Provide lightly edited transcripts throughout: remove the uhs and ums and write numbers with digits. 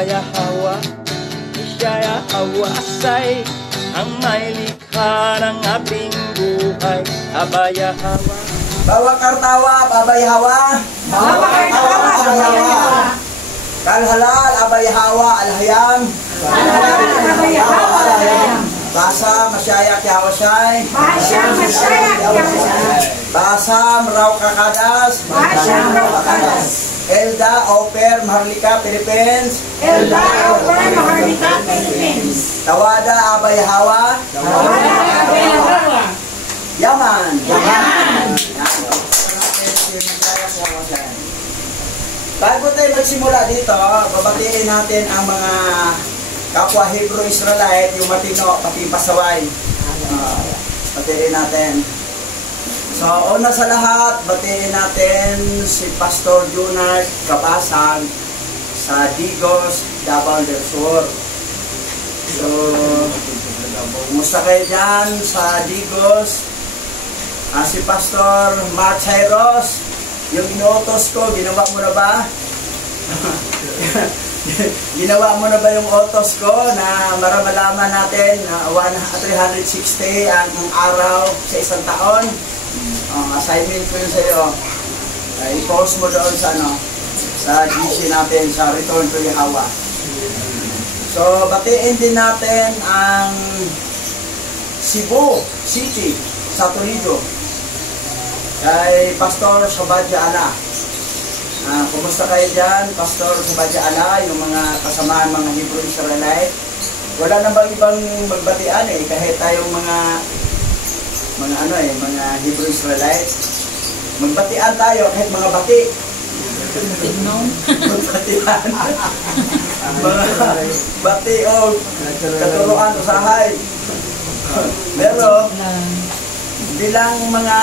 Abaya Hawa, Ishaya Hawasay, ang may likha ng ating buhay. Abaya Hawa. Bawa Kartawa, Abay Hawa. Bawa Kartawa, Abay Hawa. Kalhalal, Abay Hawa, Alhayam. Kalhalal, Abay Hawa, Alhayam. Basa, Masyaya, Kiyawasay. Basa, Masyaya, Kiyawasay. Basa, Mraw Kakadas. Basa, Mraw Kakadas. Elda, Oper, Maharlika, Philippines. Elda, Oper, Maharlika, Philippines. Tawada, Abay Hawa. Tawada, Abay Hawa. Yaman. Yaman. Bago tayo magsimula dito, babatiin natin ang mga kapwa Hebrew Israelite, yung matino, pati pasaway. Batiin natin. So, una sa lahat, batiin natin si Pastor Junard Kabasag sa Digos, Davao del Sur. So, kumusta kayo dyan sa Digos? Si Pastor Mark Jairos, yung inuutos ko, ginawa mo na ba? Ginawa mo na ba yung utos ko na maramalaman natin 360 ang araw sa isang taon? Assignment ko yun sa iyo. I-post mo doon sa, sa GC natin, sa Return to Yahweh. So, batiin din natin ang Cebu City sa Toledo. Kay Pastor Sabadya Ala. Kumusta kayo dyan, Pastor Sabadya Ala, yung mga kasamaan, mga Hebrew Israelite? Wala na bang ibang magbatian kahit tayong mga Hebrew Israelite? Magbatian tayo kahit mga bati. Magbatian. Mga bati o katuruan, usahay. Pero, bilang mga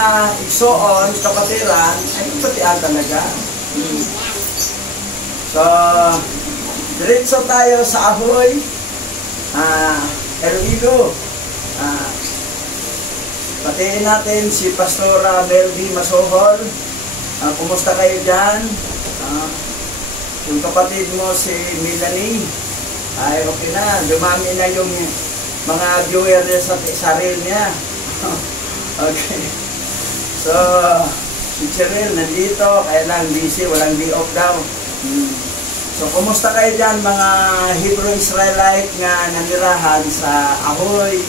igsoon, kapatiran, ay batian talaga. So, diretso tayo sa Ahoy, Iloilo. Patiin natin si Pastora Melby Masohol. Kumusta kayo dyan? Yung kapatid mo si Melanie, ay okay na, dumami na yung mga viewer niya sa sarili niya. Okay. So, si Cheryl nandito, kaya lang busy, walang day off daw. So, kumusta kayo dyan mga Hebrew Israelite nga nanirahan sa Ahoy,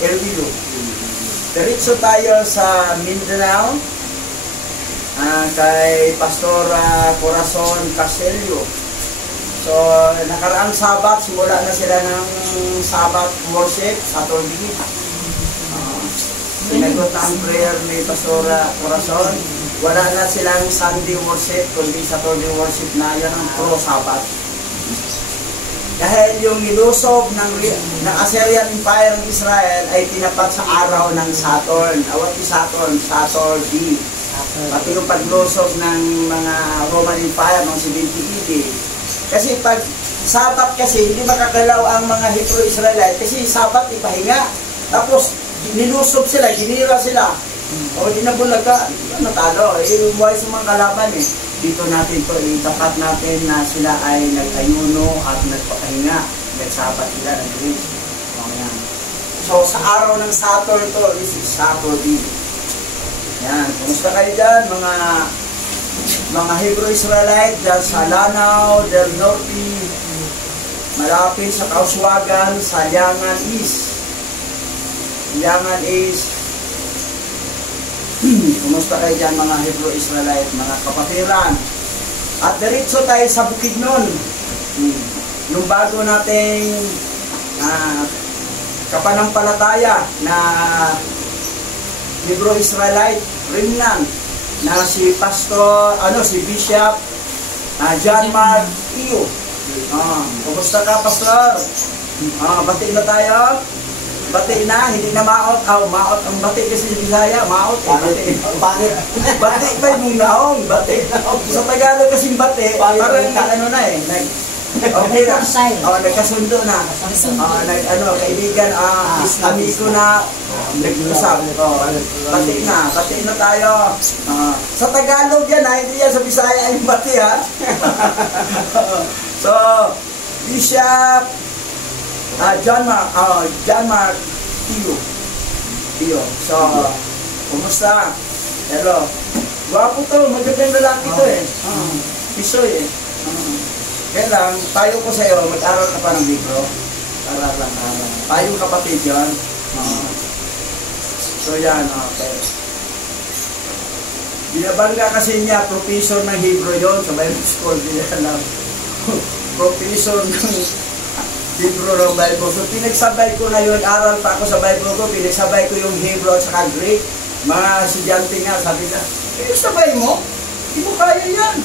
Iloilo. Diretso tayo sa Mindanao, kay Pastor Corazon Caselio. So, nakaraang Sabat, simula na sila ng Sabat worship, Saturday. Sinagot ang prayer ni Pastor Corazon. Wala na silang Sunday worship, kundi Saturday worship na yan ang pro Sabat. Dahil yung nilusob ng Assyrian Empire ng Israel ay tinapat sa araw ng Saturn. Awat ni Saturn, Saturday. Pati yung paglusob ng mga Roman Empire ng 70 AD. Kasi pag Sabat kasi, hindi makakalaw ang mga Hebrew Israelite kasi Sabat ipahinga. Tapos, nilusob sila, ginira sila. O, di nabulaga, natalo. Buhay sa mga kalaban Dito natin to itapat natin na sila ay nag-ayuno at nagpapahinga. Nag-Sabat sila, nag-reach. So, sa araw ng Saturn to, this is Saturday. Yan, kumusta kayo dyan, mga Hebrew Israelite dyan sa Lanao del Norte, malapit sa Kauswagan, sa Liangan East. Liangan East. Kumusta kayo dyan mga Hebrew Israelite, mga kapatiran? At diretso tayo sa Bukidnon. Yung bago nating kapanampalataya na Hebrew Israelite Remnant na si Pastor, si Bishop John Mark Iyo. Kumusta ka, Pastor? Bati na tayo? Bati na, hindi na maot. Maot ang bati kasi sa Bisaya, maot. Bati. Bati pa yung naong, bati. Sa Tagalog kasi bati, parang Okay na. Nagkasundo na. Kaibigan, amigo na. Nag-usap. Bati na tayo. Sa Tagalog yan, hindi yan sa Bisaya yung bati, ha? So, Bishop John Mark Tio. So, kumusta? Hello. Gwapo to, magandang lalaki to eh. Pisoy eh. Kaya lang, tayo ko sa'yo, mag-aral ka pa ng libro. Aral. Tayo kapatid yan. So yan, okay. Binabangga kasi niya, professor ng Hebrew yon sa Bible School. Professor ng Hebrew ng Bible. So pinagsabay ko na yun, nag-aral pa ako sa Bible ko, pinagsabay ko yung Hebrew at saka Greek. Mga estudyante nga, sabi na, sabay mo? Hindi mo kaya yan.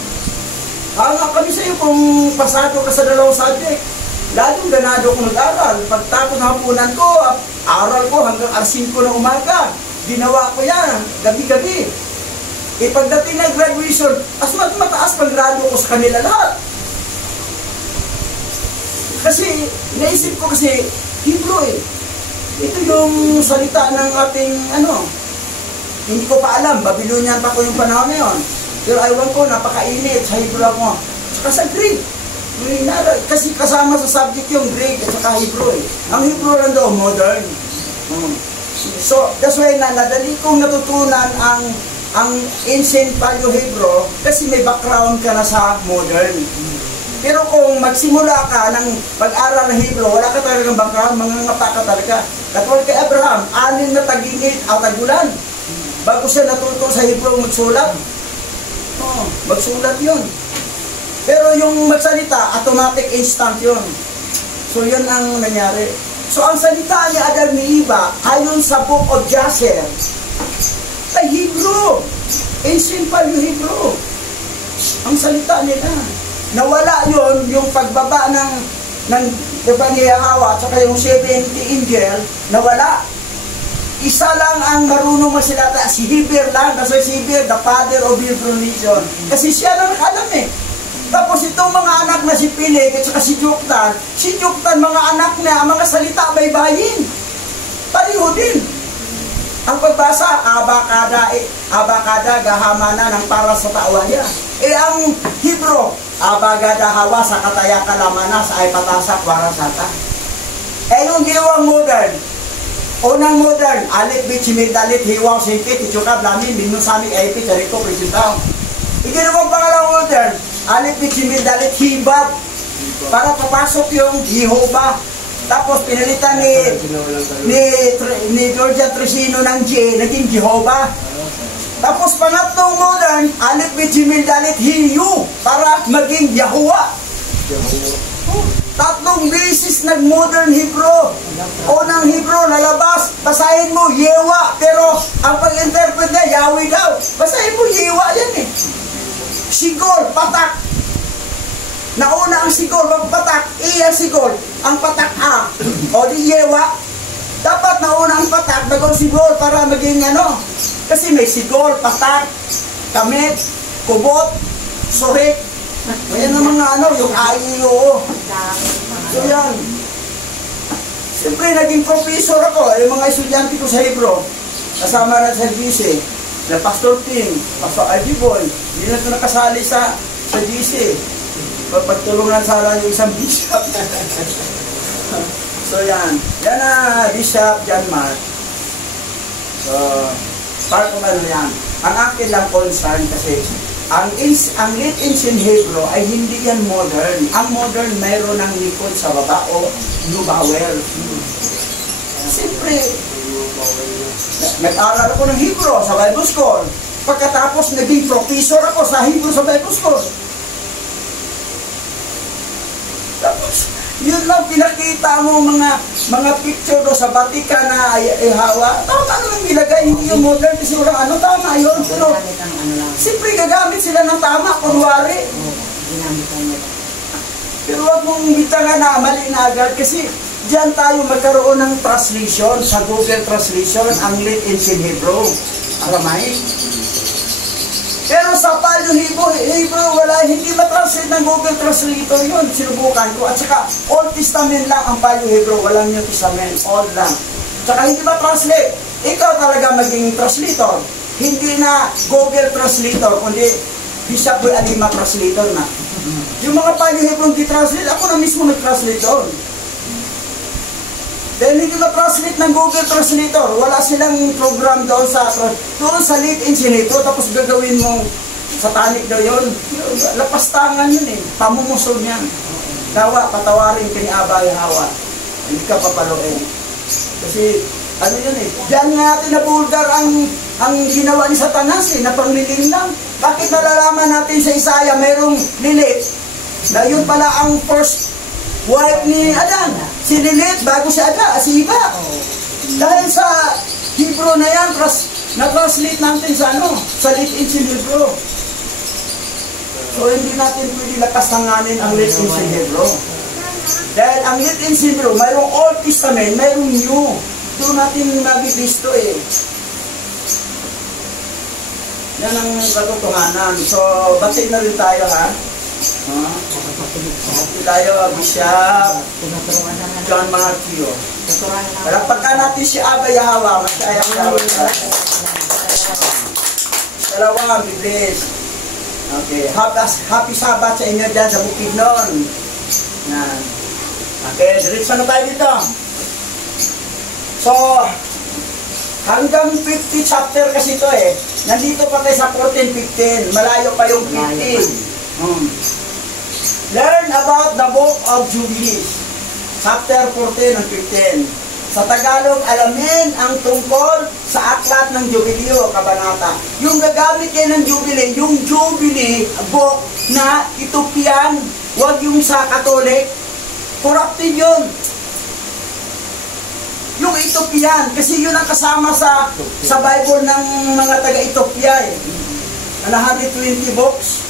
Hanga kami sa iyo kung pasado ka sa dalawang subject. Lalong ganado kong nag-aral. Pagtapos ng hapunan ko, aral ko hanggang alas 5 ng umaga. Ginawa ko yan, gabi-gabi. Pagdating ng graduation, mataas pang grado ko sa kanila lahat. Kasi, naisip ko kasi, Hebrew eh. Ito yung salita ng ating, hindi ko pa alam, Babylonian pa ko yung panahon na yun. Pero aywan ko, napakainit sa Hebrew ako. Saka sa Greek. Kasi kasama sa subject yung Greek at saka Hebrew eh. Ang Hebrew lang daw, modern. So, that's why nadali kong natutunan ang ancient Paleo-Hebrew kasi may background ka na sa modern. Pero kung magsimula ka ng pag-aral ng Hebrew, wala ka talagang background, mangangapa ka talaga. Katulad kay Abraham, 6 na tag-init at tagulan. Bago siya natuto sa Hebrew magsulat. Magsulat yun. Pero yung magsalita, automatic instant yun. So yun ang nangyari. So ang salita ni Adam ni Eva, ayon sa Book of Jasher, ay Hebrew. Ancient Paleo-Hebrew. Ang salita nila. Nawala yun, yung pagbaba ng ni Hawa at saka yung 70 angel, nawala. Isa lang ang marunong masilata, si Heber lang, kasi si Heber, the father of Hebrew nation. Kasi siya lang nakalam eh. Tapos itong mga anak na si Pileg at saka si Joktan, mga anak na, mga salita baybayin. Pareho din. Ang pagbasa, abakada, gahamana ng para sa tawa niya. Ang Hebrew, abagada hawa sa kataya kalamana sa ay patasa para sata. Yung ginawang modern, unang modern, alit, bichimid, dalit, hiwaw, singkit, itsukab, lamin, binusami, aypit, sarito, presentaw. Iginawang pangalawang modern, alit, bichimid, dalit, hibab, para papasok yung Jehovah. Tapos pinalitan ni Georgia Tresino ng J, naging Jehovah. Tapos pangatlong modern, alit, bichimid, dalit, hiyu, para maging Yahuwah. Tatlong beses nag-modern Hebrew. Unang Hebrew, lalabas, basahin mo, Yewa. Pero ang pag-interpret niya, Yahweh daw. Basahin mo, Yewa yan eh. Sigol, patak. Nauna ang sigol, patak. Ang sigol, ang patak A. O di Yewa. Dapat nauna ang patak, bagong sigol para maging Kasi may sigol, patak, kamit, kubot, surik. Ayan ang mga yung AIO. So yan. Siyempre, naging professor ako. Yung mga estudyante ko sa Hebrew, kasama na sa GC, na Pastor Tim, Pastor Ivy Boy, hindi na ito nakasali sa GC. Pagtulungan sana yung isang bishop. So yan. Yan na Bishop John Mark. So, part of yan. Ang akin lang concern kasi, ang late ancient Hebrew ay hindi yan modern. Ang modern mayroon ng likod sa baba o lubawel. Siyempre, nag-aral ako ng Hebrew sa Bible School. Pagkatapos naging professor ako sa Hebrew sa Bible School. Tapos, yun lang pinakita mo mga picture do sa Vatican na Hawa. Tama naman nilagay, hindi yung modern kasi walang tama yun. Pero, siyempre gagamit sila ng tama, kunwari. Pero wag mong bitangan na mali na agad kasi diyan tayo magkaroon ng translation sa Google Translation ang late ancient Hebrew, Aramaic. Pero sa Paleo Hebrew, wala, hindi matranslate ng Google Translator yun. Sinubukan ko. At saka, Old Testament lang ang Paleo Hebrew. Walang New Testament. Old lang. Tsaka hindi matranslate. Ikaw talaga maging translator. Hindi na Google Translator, kundi Bishop Boy Alima Translator na. Yung mga Paleo Hebrew hindi translate, ako na mismo nag-translate doon. Dahil hindi ma-translate ng Google Translator, wala silang program doon sa late insinito, tapos gagawin mong satanic daw yun. Lapastangan yun eh, pamumusog yan. Dawa, patawarin ka ni Abay Hawa. Hindi ka papaluin. Kasi, ano yun eh, diyan nga natin na bulgar ang ginawa ni Satanas eh, na pangliling lang. Bakit nalalaman natin sa Isaiah mayroong Lilith? Na yun pala ang first wife ni Adan. Si Lilith bago si Ada, si Eva. Dahil sa Hebrew na yan, na-translate natin sa sa late ancient Hebrew. So hindi natin pwede lakastanganin ang late ancient Hebrew. Dahil ang late ancient Hebrew, mayroong Old Testament, mayroong New. Doon natin nabibisto eh. Yan ang katotohanan. So, batin na rin tayo ha. Batin tayo, Bishop John Marcio. Palagpakan natin si Abay Hawa. Masyayang tawag ka. Dalawang biblis. Okay. Happy Sabbath sa inyo dyan sa Bukidnon. Yan. Okay, diretso na tayo dito. So, hanggang 50 chapter kasi ito eh. Nandito pa tayo sa 14-15. Malayo pa yung 15. Learn about the book of Jubilees. Chapter 14 and 15. Sa Tagalog, alamin ang tungkol sa aklat ng Jubileo, kabanata. Yung gagamit kayo ng Jubilee, yung Jubilee book na Ethiopian, huwag yung sa Catholic. Corrupted yun. Yung Ethiopian, kasi yun ang kasama sa Bible ng mga taga-Ethiopia eh. 120 books.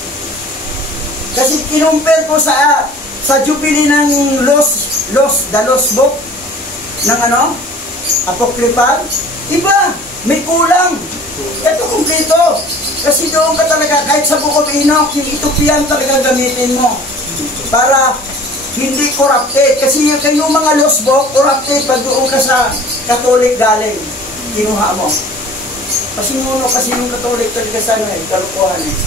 Kasi kinumpel ko sa Jubilee ng the Lost Book ng Apocryphal. Iba, may kulang. Ito kumpleto. Kasi doon ka talaga, kahit sa Book of Enoch, yung Ethiopian talaga gamitin mo. Para hindi corrupted. Kasi yung mga Lost Book, corrupted pag doon ka sa Catholic galing. Kinuha mo. Kasi yung Catholic talaga sa kalukuhan eh.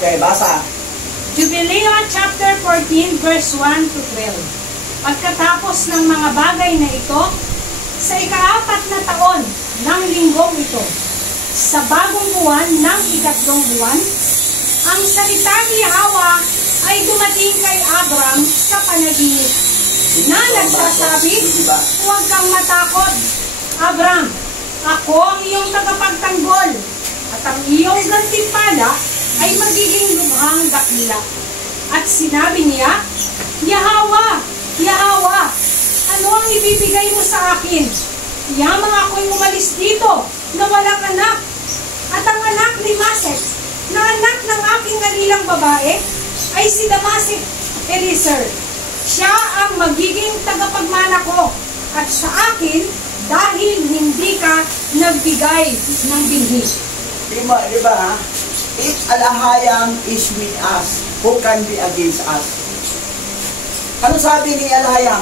Okay, basa. Jubileo chapter 14 verse 1 to 12. Pagkatapos ng mga bagay na ito, sa ika-4 na taon ng linggong ito, sa bagong buwan ng 3 buwan, ang salita ni Yahweh ay dumating kay Abram sa panaginip na nagsasabi, huwag kang matakot, Abram, ako ang iyong tagapagtanggol at ang iyong gantimpala ay magiging lubhang dakila. At sinabi niya, Yahweh, Yahweh, ano ang ibibigay mo sa akin? Yamang ako'y umalis dito na walang anak. At ang anak ni Masek, na anak ng aking kanilang babae, ay si Damasek Eliezer. Siya ang magiging tagapagmana ko. At sa akin, dahil hindi ka nagbigay ng binhi. Di ba ha? If Alahayam is with us, who can be against us? Ano sabi ni Alahayam?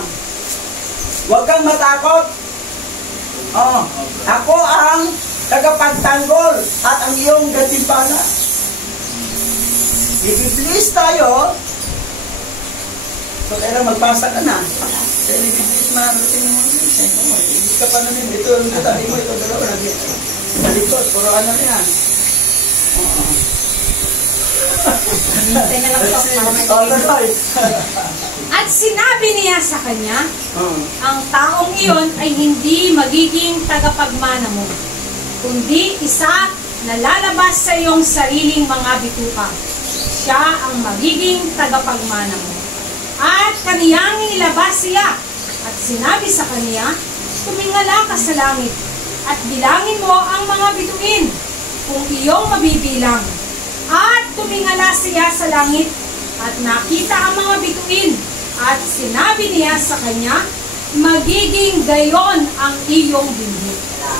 Huwag kang matakot. Ako ang tagapagtanggol at ang iyong gantimpala. I-bless tayo. So, kaya magpasa ka na. Kaya i-bless marating mo. Ibig ka pa namin. Ito, tabi mo. Ito, dalawa. Nalikot. Puro ano yan. At sinabi niya sa kanya, ang taong iyon ay hindi magiging tagapagmana mo, kundi isa na lalabas sa iyong sariling mga bituka. Siya ang magiging tagapagmana mo. At kaniyang inilabas siya. At sinabi sa kaniya, tumingala ka sa langit at bilangin mo ang mga bituin kung iyong mabibilang. At tumingala siya sa langit at nakita ang mga bituin. At sinabi niya sa kanya, magiging gayon ang iyong binhi.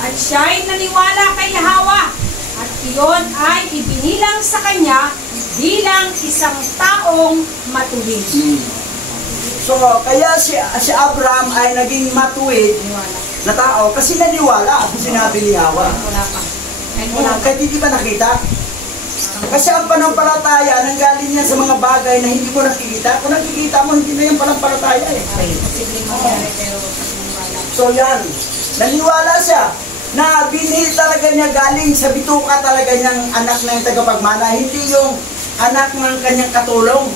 At siya'y naniwala kay Yahweh, at iyon ay ibinilang sa kanya bilang isang taong matuwid. So, kaya si Abraham ay naging matuwid na tao kasi naniwala sa sinabi ni Yahweh. Kahit hindi ba nakita? Kasi ang panampalataya nanggaling yan sa mga bagay na hindi mo nakikita. Kung nakikita mo, hindi na yung panampalataya eh. So yan, naniwala siya na binhi talaga niya galing sa bituka talaga niyang anak na yung tagapagmana, hindi yung anak ng kanyang katulong.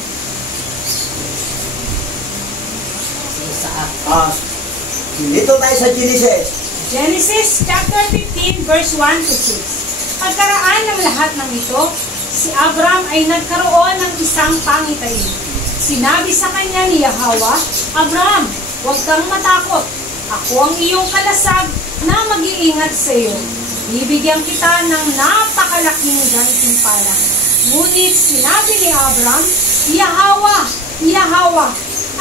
Dito tayo sa Genesis. Genesis chapter 15 verse 1 to 6. Pagkaraan ng lahat ng ito, si Abraham ay nagkaroon ng isang pangitayin. Sinabi sa kanya ni Yahweh, Abraham, huwag kang matakot. Ako ang iyong kalasag na mag-iingat sa iyo. Bibigyan kita ng napakalaking gantimpala. Ngunit sinabi ni Abraham, Yahweh, Yahweh,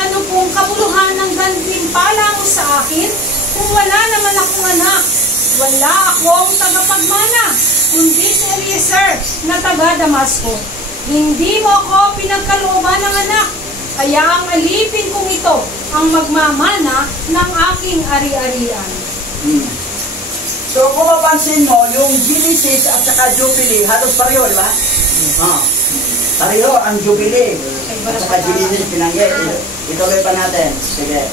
ano pong kabuluhan ng gantimpala mo sa akin kung wala naman akong anak? Wala akong tagapagmana, kundi si Eliezer na taga Damasco. Hindi mo ako pinagkalooban ng anak, kaya ang alipin kong ito ang magmamana ng aking ari-arian. So kung mapansin mo, yung Genesis at saka Jubilee, halos pareho, di ba? Pareho ang Jubilee at saka Genesis pinanggit. Ituloy pa natin. Sige.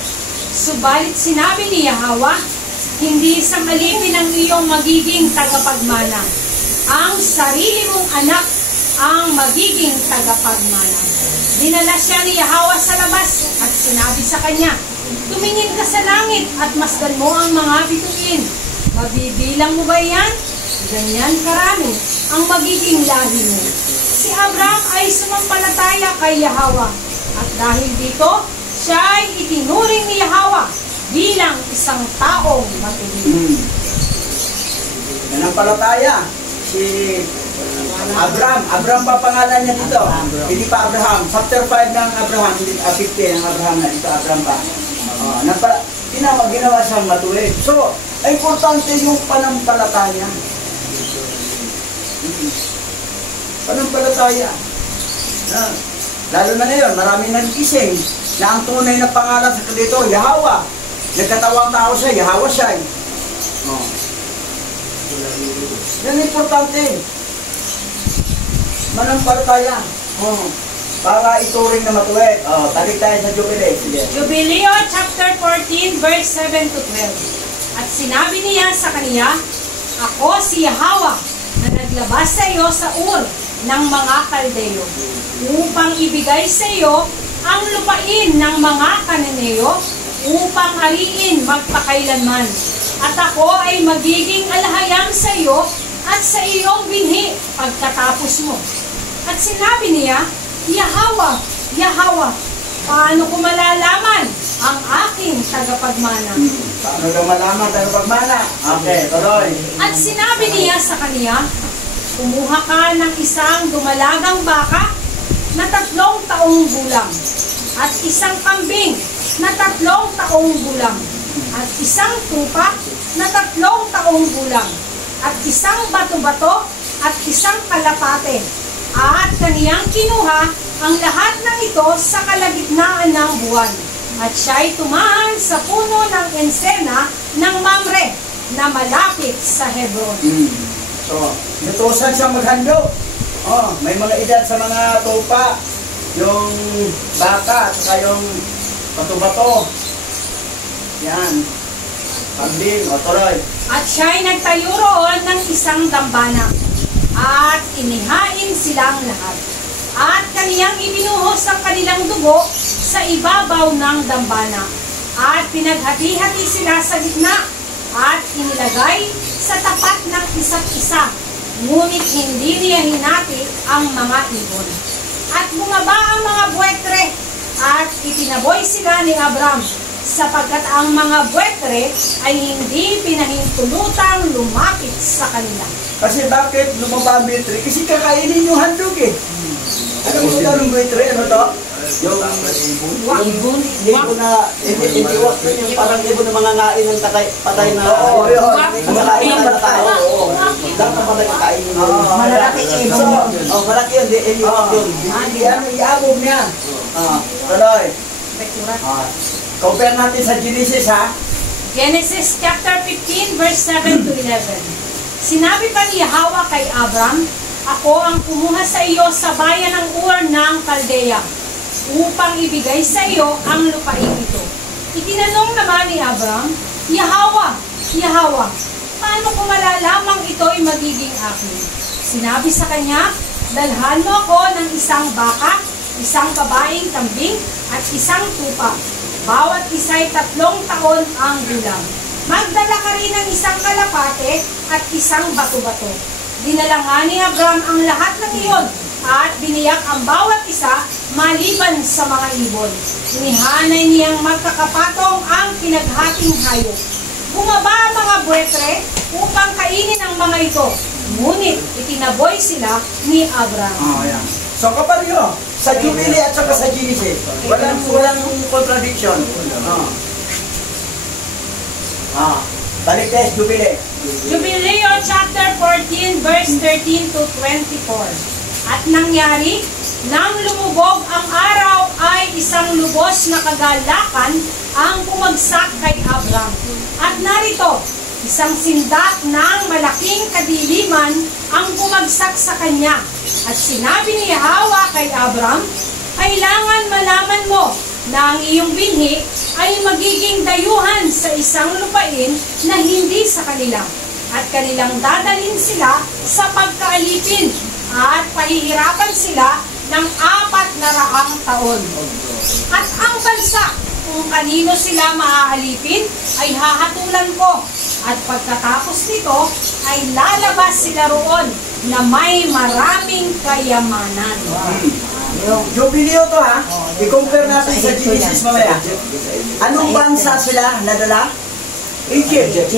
Subalit sinabi ni Yahweh, hindi isang alipin ang iyong magiging tagapagmana. Ang sarili mong anak ang magiging tagapagmana. Dinala siya ni Yahweh sa labas at sinabi sa kanya, tumingin ka sa langit at masdan mo ang mga bituin. Mabibilang mo ba yan? Ganyan karami ang magiging lahi mo. Si Abraham ay sumampalataya kay Yahweh at dahil dito, siya ay itinuring ni Yahweh bilang isang taong matuwid. Nanampalataya si Abraham. Abraham pa pangalan niya dito. Hindi pa Abraham. Chapter 5 ng Abraham, 50 ng Abraham na dito. Abraham pa. Ginawa siyang matuwid. So, importante yung panampalataya. Panampalataya. Lalo na ngayon, maraming nag-ising na ang tunay na pangalan sa dito, Yahweh. Nagkatawang tao siya, Yahweh siya. Yan importante. Manampalataya. Para ituring na matuwid. Talik tayo sa Jubilee. Sige. Jubilee chapter 14 verse 7 to 12. At sinabi niya sa kaniya, ako si Yahweh na naglabas sa iyo sa Ur ng mga Kaldeo upang ibigay sa iyo ang lupain ng mga Kananeo upang ariin magpakailanman. At ako ay magiging alahayang sa iyo at sa iyong binhi pagkatapos mo. At sinabi niya, Yahweh, Yahweh, paano ko malalaman ang aking tagapagmana? Paano daw malaman tagapagmana? Okay, tuloy. At sinabi niya sa kaniya, kumuha ka ng isang dumalagang baka na 3 taong gulang, at isang kambing na 3 taong gulang, at isang tupa na 3 taong gulang, at isang bato-bato at isang kalapate. At kaniyang kinuha ang lahat ng ito sa kalagitnaan ng buwan. At siya'y tumahan sa puno ng ensena ng Mamre na malapit sa Hebron. So, natusan siyang maghandog. May mga edad sa mga tupa, yung baka, at saka yung bato-bato. Yan. Pambing, tuloy. At siya'y nagtayo roon ng isang dambana. At inihain silang lahat. At kaniyang ibinuhos ang kanilang dugo sa ibabaw ng dambana. At pinaghati-hati sila sa gitna. At inilagay sa tapat ng isa't isa. Ngunit hindi niya hinati ang mga ibon. At bumaba ang mga buwetre. At itinaboy sila ni Abraham, sapagkat ang mga buwetre ay hindi pinahintulutang lumapit sa kanila. Kasi bakit lumabang buwetre? Kasi kakainin yung handog eh. Ano mo ito ng buwetre? Ano to? Ibon. Ibon na, hindi yung parang ibon na mga ngain ng patay na. Oo, yun. Kumakain na tayo. Dapat pala kakainin yun. Malaki ibon. Malaki yun, iiwag yun. Iabog niya. Tuloy. Compare natin sa Genesis, ha? Genesis chapter 15 verse 7 to 11. Sinabi pa ni Yahweh kay Abram, ako ang kumuha sa iyo sa bayan ng Ur ng Kaldea upang ibigay sa iyo ang lupain ito. Itinanong naman ni Abram, Yahweh, paano ko malalamang ito'y magiging akin? Sinabi sa kanya, dalhan mo ako ng isang baka, isang babaeng kambing, at isang tupa. Bawat isa'y 3 taon ang gulang. Magdala ka rin ng isang kalapate at isang bato-bato. Dinala nga ni Abram ang lahat ng iyon at biniyak ang bawat isa maliban sa mga ibon. Inihanay niyang magkakapatong ang pinaghating hayop. Bumaba ang mga buwetre upang kainin ang mga ito. Ngunit itinaboy sila ni Abram. Yeah. So kaparyo, sa Jubilee at saka sa Genesis, walang contradiction. Balik tayo sa Jubilee. Jubileo chapter 14 verse 13 to 24. At nangyari, nang lumubog ang araw ay isang lubos na kagalakan ang bumagsak kay Abram. At narito, isang sindak ng malaking kadiliman ang bumagsak sa kanya. At sinabi ni Yahweh kay Abram, kailangan malaman mo na ang iyong binhi ay magiging dayuhan sa isang lupain na hindi sa kanila. At kanilang dadalhin sila sa pagkaalipin at pahihirapan sila ng 400 taon. At ang bansa kung kanino sila maaalipin ay hahatulan ko. At pagkatapos nito ay lalabas sila roon na may maraming kayamanan. Jubileo to, ha? I-compare natin sa Genesis mamaya. Anong bansa sila nadala? Egypt.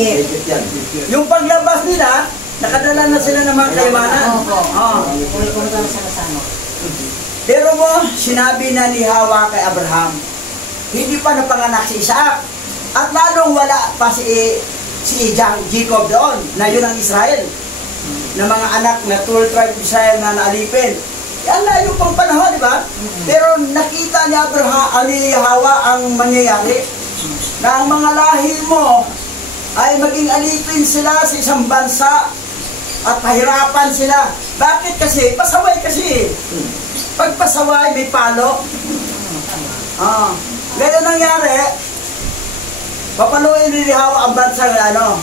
Yung paglabas nila, nakadala na sila ng mga kayamanan. Pero mo, sinabi na ni Hawa kay Abraham, hindi pa napanganak si Isaac. At lalong wala pa si Jacob doon, na yun ang Israel. Na mga anak na 12 tribe Israel na naalipin. Yan layo pang panahon, di ba? Pero nakita ni Abraham, ni Hawa ang mangyayari na ang mga lahi mo ay maging alipin sila sa isang bansa at pahirapan sila. Bakit kasi? Pasaway kasi. Pag pasaway, may palo. Ganyan nangyari, papaluin ni Hawa ang bansa ng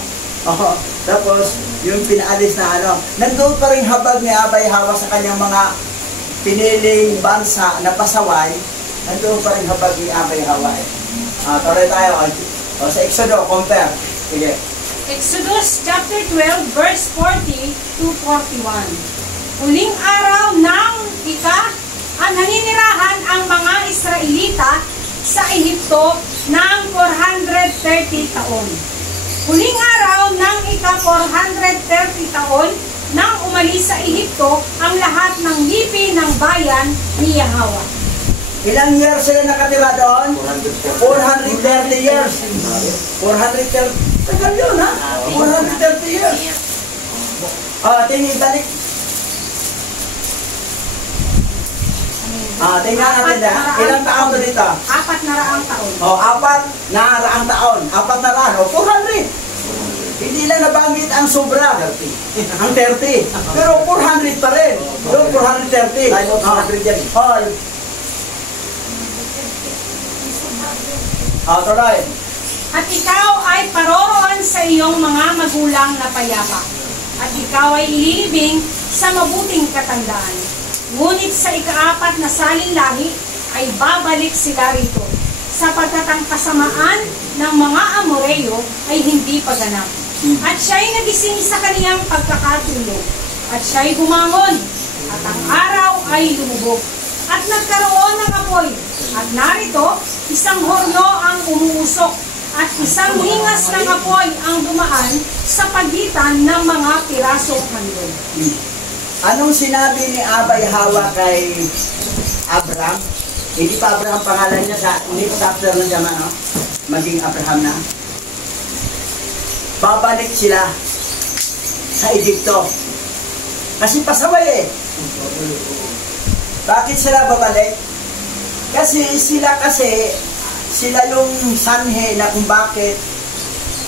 tapos, yung pinaalis na nandoon pa rin habag ni Abay Hawa sa kanyang mga piniling bansa na pasaway, nandoon pa rin habag ni Abay Hawa. Tuloy tayo. Sa Exodus, compare. Sige. Exodus chapter 12 verse 40 to 41. Huling araw ng naninirahan ang mga Israelita sa Ehipto ng 430 taon. Huling araw ng ika-430 taon nang umalis sa Ehipto ang lahat ng lipi ng bayan ni Yahweh. Ilang years sila nakatira doon? 430 years. 430. Tagal yun, ha? 430 years. Tingin, balik. Tingnan natin na. Ilang taon to dito? 400 taon. 400 taon. 400. 400. Hindi lang nabanggit ang sobra. Ang 30. Pero 400 pa rin. Doon 430. 400 yan. Tuloy. At ikaw ay paroroon sa iyong mga magulang na payapa. At ikaw ay ililibing sa mabuting katandaan. Ngunit sa ika-4 na salinlahi ay babalik sila rito, sapagkat ang kasamaan ng mga Amoreo ay hindi pa ganap. At siya'y nagising sa kaniyang pagkakatulog. At siya'y bumangon. At ang araw ay lumubog. At nagkaroon ng apoy. At narito, isang horno ang umuusok. At isang hingas ng apoy ang dumaan sa pagitan ng mga pirasong handog. Anong sinabi ni Abay Hawa kay Abram? Hindi pa Abraham pangalan niya sa next chapter ng Jaman, no? Maging Abraham na. Babalik sila sa Egypto. Kasi pasaway eh. Bakit sila babalik? Kasi sila yung sanhe na kung bakit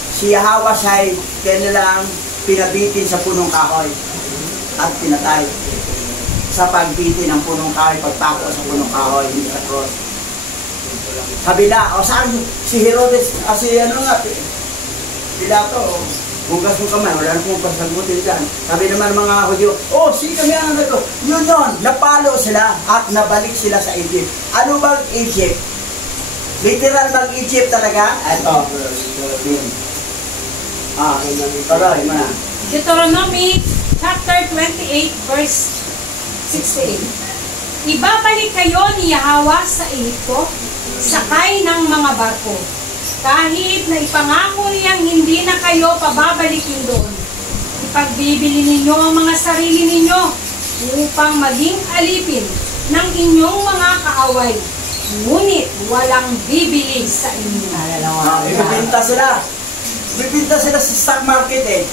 si Yahweh ay kanilang pinabitin sa punong kahoy at pinatay. Sa pagbitin ng punong kahoy, pagpako sa punong kahoy, hindi sa cross. Kabila, o saan si Herodes, si ano nga, Pilato, hugas mo kamay, wala na pong pasagutin dyan. Sabi naman mga Hudyo, oh, sige kami ang ano to. Yun, napalo sila at nabalik sila sa Egypt. Ano bang Egypt? Literal bang Egypt talaga? Ito. Taray mo na. Deuteronomy chapter 28 verse 68. Ibabalik kayo ni Yahweh sa Ehipto, sakay ng mga barko. Kahit na ipangako niyang hindi na kayo pababalikin doon, ipagbibili ninyo ang mga sarili ninyo upang maging alipin ng inyong mga kaaway. Ngunit walang bibili sa inyo. Bibinta sila. Bibinta sila sa stock market eh.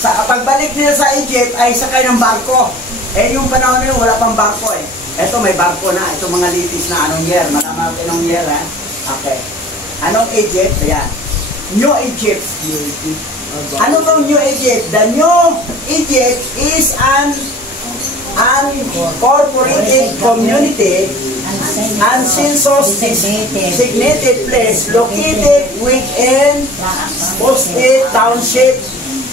Sa pagbalik nila sa Egypt ay sakay ng barko. Eh yung panahon na yun, wala pang barko eh. Eto may barko na. Ito mga litis na anong year. Malaman natin anong year eh. Okay. Anong Egypt? Ayan. New Egypt. Ano tong New Egypt? The New Egypt is an unincorporated community and census-designated place located within Osted Township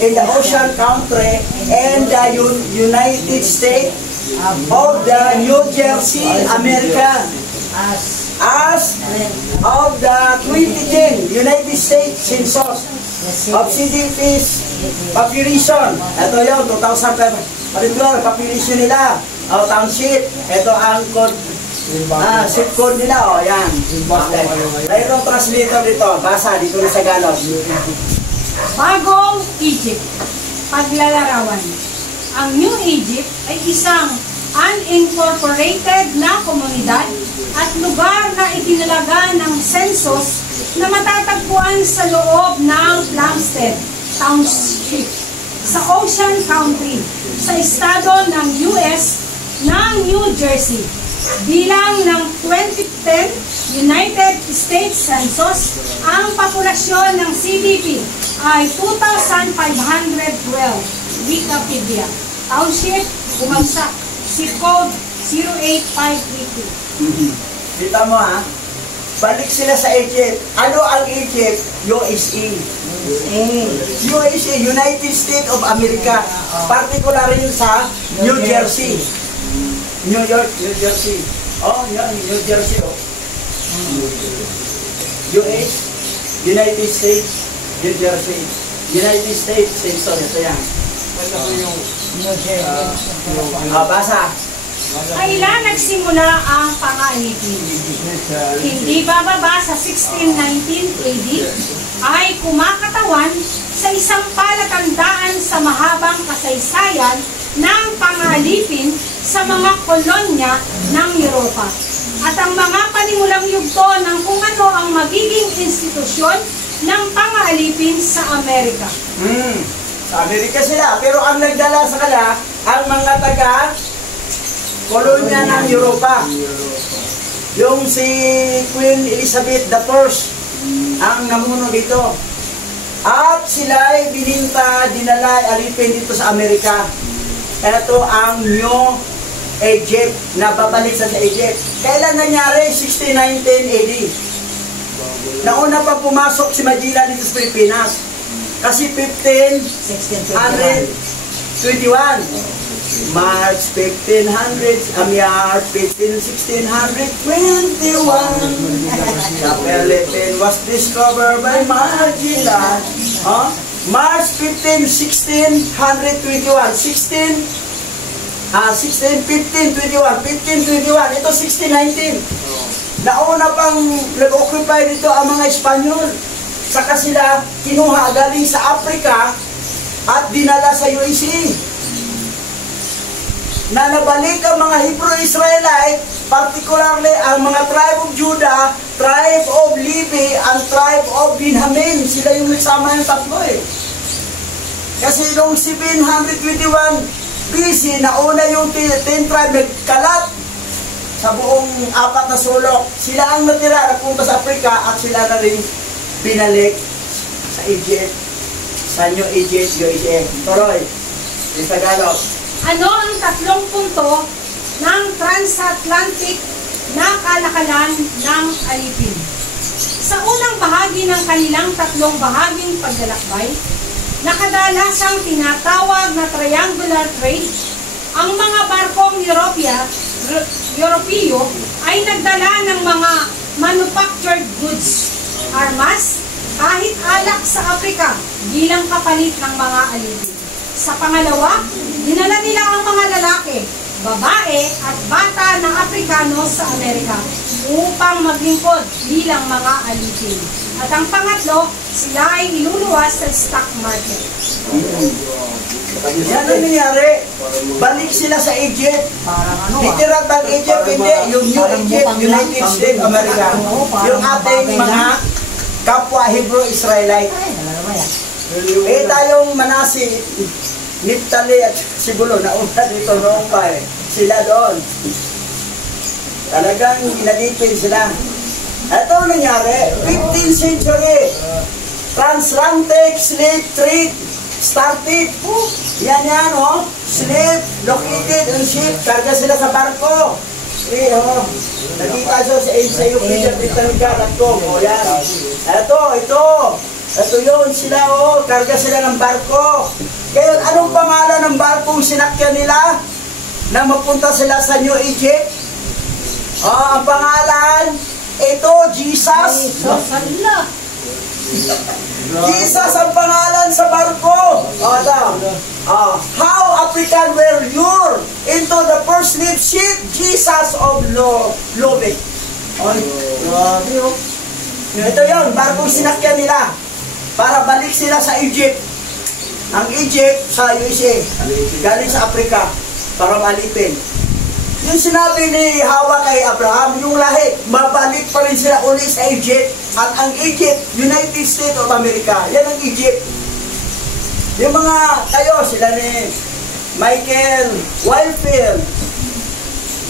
in the Ocean Country and the United States of the New Jersey, America. As of the 2010 United States Census of CDP's population. Ito yung 2012 population nila. Township. Ito ang code, zip code nila. O, yan. Mayroong translator dito. Basa dito na sa Galot. Bagong Egypt. Paglalarawan. Ang New Egypt ay isang unincorporated na komunidad at lugar na itinalaga ng census na matatagpuan sa loob ng Plumstead Township sa Ocean Country sa estado ng US ng New Jersey. Bilang ng 2010 United States Census, ang populasyon ng CDP ay 2,512. Wikipedia. Township, bumagsak. Zip code 08532. Kita mo ha? Balik sila sa Egypt. Ano ang Egypt? USA. USA, United States of America. Particular rin sa New Jersey. New Jersey. Oh, yan, New Jersey. Oh. US, United States, New Jersey. United States, census. Ito yan. Basa. Kailan nagsimula ang panganibig? Hindi bababa sa 1619 AD ay kumakatawan sa isang palatandaan sa mahabang kasaysayan ng pangalipin sa mga kolonya ng Europa at ang mga panimulang yugto ng kung ano ang magiging institusyon ng pangalipin sa Amerika. Sa Amerika sila, pero ang nagdala sa kanila, ang mga taga-kolonya ng Europa. Yung si Queen Elizabeth I, ang namuno dito. At sila ay bininta, dinala, alipin dito sa Amerika. Ito ang New Egypt, na babalik sa Egypt. Kailan nangyari? 1619 AD. Nauna pa pumasok si Magellan dito sa Pilipinas. Kasi 1521. March 1500, Amyar 1621. The Philippines was discovered by Magellan. March 15, 1621. 1521. Ito 1619. Nauna pang nag-occupy dito ang mga Espanyol. Saka sila kinuha galing sa Africa at dinala sa USA. Na nabalik ang mga Hebrew Israelite particularly ang mga tribe of Judah, tribe of Levi, and tribe of Benjamin. Sila yung nagsama yung tatlo eh. Kasi noong 721 BC, nauna yung 10 tribe nagkalat sa buong 4 na sulok. Sila ang natira, nagpunta sa Africa at sila na rin binalik sa Egypt. Sa New Egypt, USA. Toroy, in Tagalog. Ano ang 3 punto ng transatlantic na kalakalan ng alipin? Sa unang bahagi ng kanilang 3 bahaging paglalakbay, na kadalasang tinatawag na triangular trade, ang mga barkong Europeo ay nagdala ng mga manufactured goods, armas, kahit alak sa Afrika bilang kapalit ng mga alipin. Sa pangalawa, dinala nila ang mga lalaki, babae at bata na Afrikano sa Amerika upang maglingkod bilang mga alipin. At ang pangatlo, sila ay iluluwas sa stock market. Yan ang nangyari. Balik sila sa Egypt. Literal bang Egypt? Hindi. Yung New Egypt, United States of America. Yung ating mga kapwa Hebrew-Israelite. Eh tayong Manasi, Niptali at Sibulo, nauna dito noong pa eh. Sila doon. Talagang inalipin sila. Ito ang nangyari, 15th century, transatlantic slave trade started. Yan, oh. Slave, located on ship, karga sila sa barko. Nakita sa Wikipedia Britannica.com. O yan. Ito yun sila, oh. Karga sila ng barko. Ngayon, anong pangalan ng barkong sinakyan nila na mapunta sila sa New Egypt? Ang pangalan, ito, Jesus. Jesus ang pangalan sa barko. How African were lured into the first slave ship, Jesus of Lubeck. Ito yun, barkong sinakyan nila para balik sila sa Egypt. Ang Egypt sa USA, galing sa Africa para malipin. Yung sinabi ni Hawa kay Abraham, yung lahi, mabalik pa rin sila uli sa Egypt. At ang Egypt, United States of America. Yan ang Egypt. Yung mga kayo, sila ni Michael Wildfield,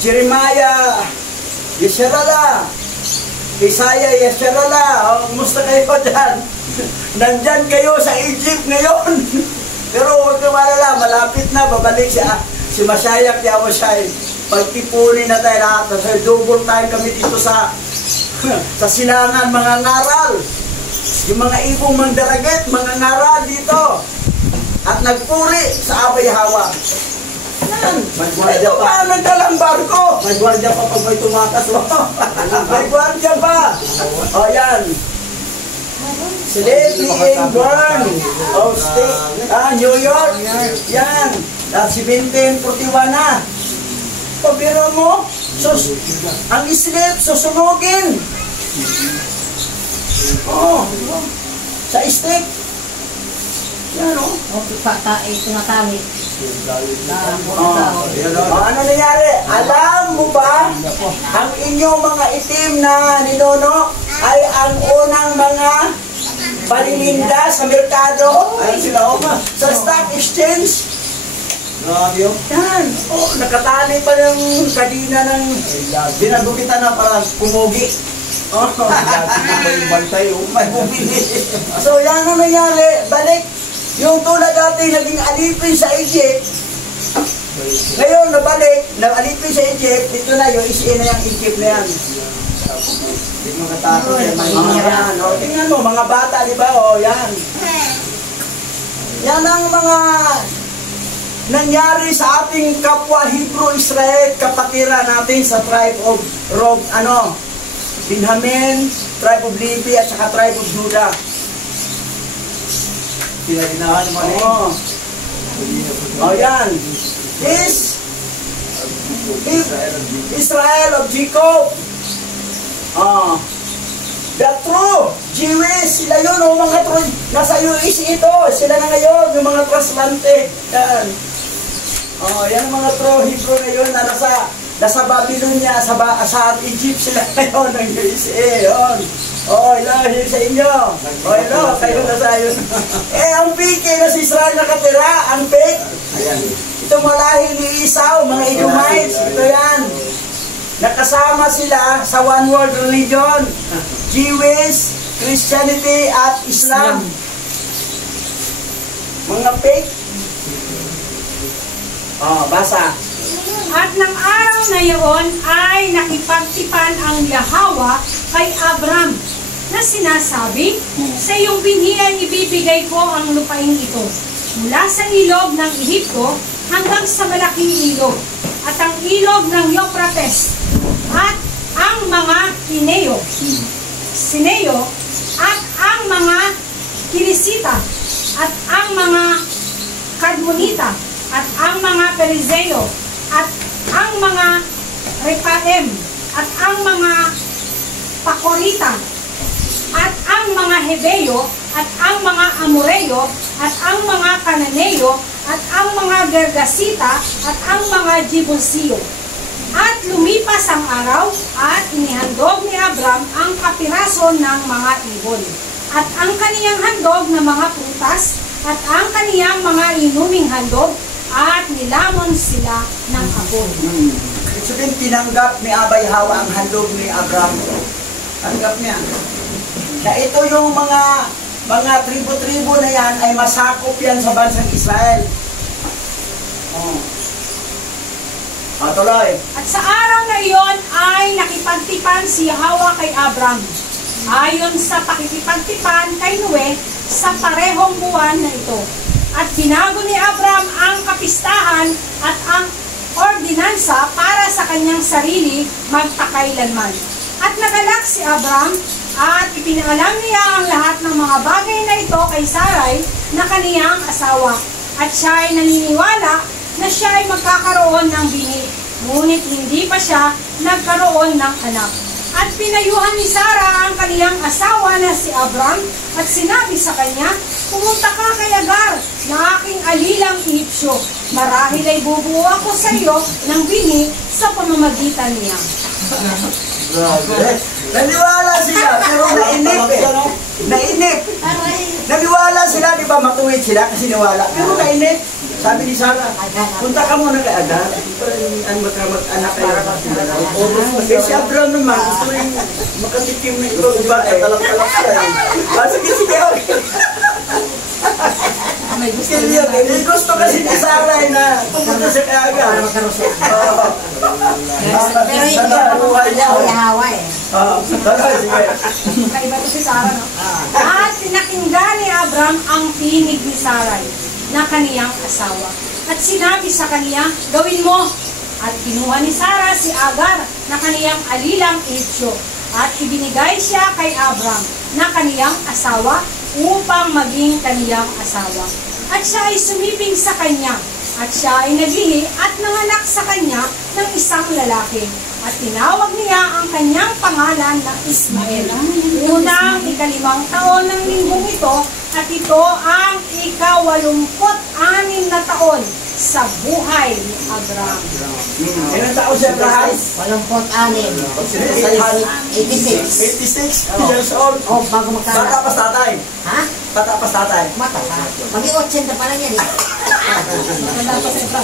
Jeremiah Yesherala, Isaiah Yesherala. Kumusta kayo dyan? Nandyan kayo sa Egypt ngayon. Pero huwag na malala, malapit na, babalik siya. Si Mashayak Yawashay. Pagtipunin na tayo lahat. Double time kami dito sa silangan, mga ngaral. Yung mga ibong mandaraget, mga ngaral dito. At nagpuri sa Abay Hawa. Yan. Ito pa ang nagdalang barko. May gwardiya pa pag may tumakas. May gwardiya pa. O yan. Slave being burned of state. New York. Yan. At 1741 na. Pabiro mo, ang slave susunugin. Sa stick. Yan o. Tinatawid. Ano nangyari? Alam mo ba, ang inyong mga itim na ninuno ay ang unang mga panininda sa merkado. Ayun sila, sa stock exchange. Grabe yun. Yan. Nakatali pa ng kadina ng binagupitan na para pumugi. May bantay, may bumili. So yan ang nangyari. Balik. Yung tulad dati naging alipin sa Egypt. Ngayon nabalik. Nag-alipin sa Egypt. Dito na yung na yung Egypt na yan. Hindi mo natakot yan. Tingnan mo, mga bata, di ba? Yan. Yan ang mga nangyari sa ating kapwa Hebrew-Israel, kapatiran natin sa tribe of Benjamin, tribe of Levi, at saka tribe of Judah. Pinaginahan naman Yan. Israel of Jacob. The true Jewish, sila yun, mga true, nasa US ito, sila na ngayon, yung mga transatlantic. Yan. Yan ang mga true Hebrew ngayon na nasa nasa Babylonia, sa Egypt sila ngayon ng USA. Yun. Oh, hello sa inyo. Oh, hello, kayo na tayo. Ang fake na si Israel nakatira, ang fake. Ayan. Ito malahi ni Esau, mga Edomites. Ito yan. Nakasama sila sa one world religion. Jewish, Christianity, at Islam. Mga fake. Oh, basa. At ng araw na iyon ay nakipagtipan ang Yahweh kay Abram na sinasabi, sa iyong binhi ay ibibigay ko ang lupain ito, mula sa ilog ng Ehipto hanggang sa malaking ilog, at ang ilog ng Euphrates, at ang mga Sineo, at ang mga Kinisita, at ang mga Kadmonita, at ang mga Perizeo, at ang mga Repaim, at ang mga Pakorita, at ang mga Hebeo, at ang mga Amoreo, at ang mga Kananeo, at ang mga Gergasita, at ang mga Jebuseo. At lumipas ang araw, at inihandog ni Abram ang kapiraso ng mga ibon, at ang kaniyang handog na mga prutas, at ang kaniyang mga inuming handog, at nilamon sila ng abon. Ibig sabihin, tinanggap ni Abay Hawa ang handog ni Abram. Tanggap niya. Na ito yung mga tribo-tribo na yan ay masakop yan sa bansang Israel. Tuloy. At sa araw na iyon ay nakipagtipan si Yahweh kay Abram, ayon sa pakikipagtipan kay Noe sa parehong buwan na ito. At binago ni Abram ang kapistahan at ang ordinansa para sa kanyang sarili magpakailanman. At nagalak si Abram at ipinaalam niya ang lahat ng mga bagay na ito kay Sarai na kaniyang asawa. At siya ay naniniwala na siya ay magkakaroon ng bini, ngunit hindi pa siya nagkaroon ng anak. At pinayuhan ni Sarah ang kaniyang asawa na si Abram at sinabi sa kanya, pumunta ka kay Agar na aking alilang Ehipsyo. Marahil ay bubuo ako sa iyo ng bini sa pamamagitan niya. Naniwala sila, pero nainip eh. Nainip. Naniwala sila, di ba matuwid sila kasi niwala. Pero nainip. Sabi ni Sarah, punta ka muna kay Agar. Ang mag-anak kayo. Kasi si Abram naman, gusto rin makatikim na ito. Diba? Talak-talak siya. Sige, okay. Gusto kasi ni Sarah na pumunta siya kay Agar. Pero hindi na buhay niya o yahawa eh. Sige. Kaiba to si Sarah, no? At pinakinggan ni Abram ang tinig ni Sarai na kaniyang asawa. At sinabi sa kaniya, gawin mo. At kinuha ni Sarah si Agar na kaniyang alilang Ehipsyo. At ibinigay siya kay Abram na kaniyang asawa upang maging kaniyang asawa. At siya ay sumiping sa kanya. At siya ay naglihi at nanganak sa kanya ng isang lalaki. At tinawag niya ang kanyang pangalan na Ismael. Unang 5 taon ng linggong ito, at ito ang 86 na taon sa buhay ni Abram. Ilang taon siya, Abraham? 86 86 years old. Oh, bago magkala. Bata pa sa tatay. Ha? Bata pa sa tatay. Mata pa. Mag-80 pa lang yan eh. Wala pa si Abram.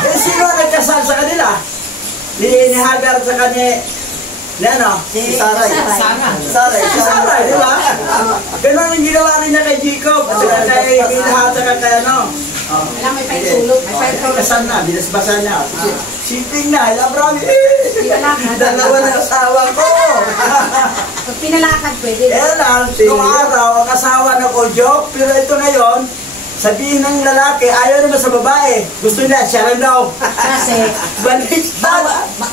Pero sino ang nagkasal sa kanila? Ni Hagar sa kanya, si Sarai. Sarai, di ba? Ganun ang ginawa rin niya kay Jacob, at saka kay Bilha, at saka kay Alam, may paitulog. Kasal na, binasbasan niya. Siping na, Abraham, dalawa na asawa ko. Pag pinalakad, pwede. Nung araw, ang asawa na ko, joke, pero ito ngayon, sabihin ng lalaki, ayaw naman sa babae. Gusto niya, siya lang daw. Kasi, baliktad.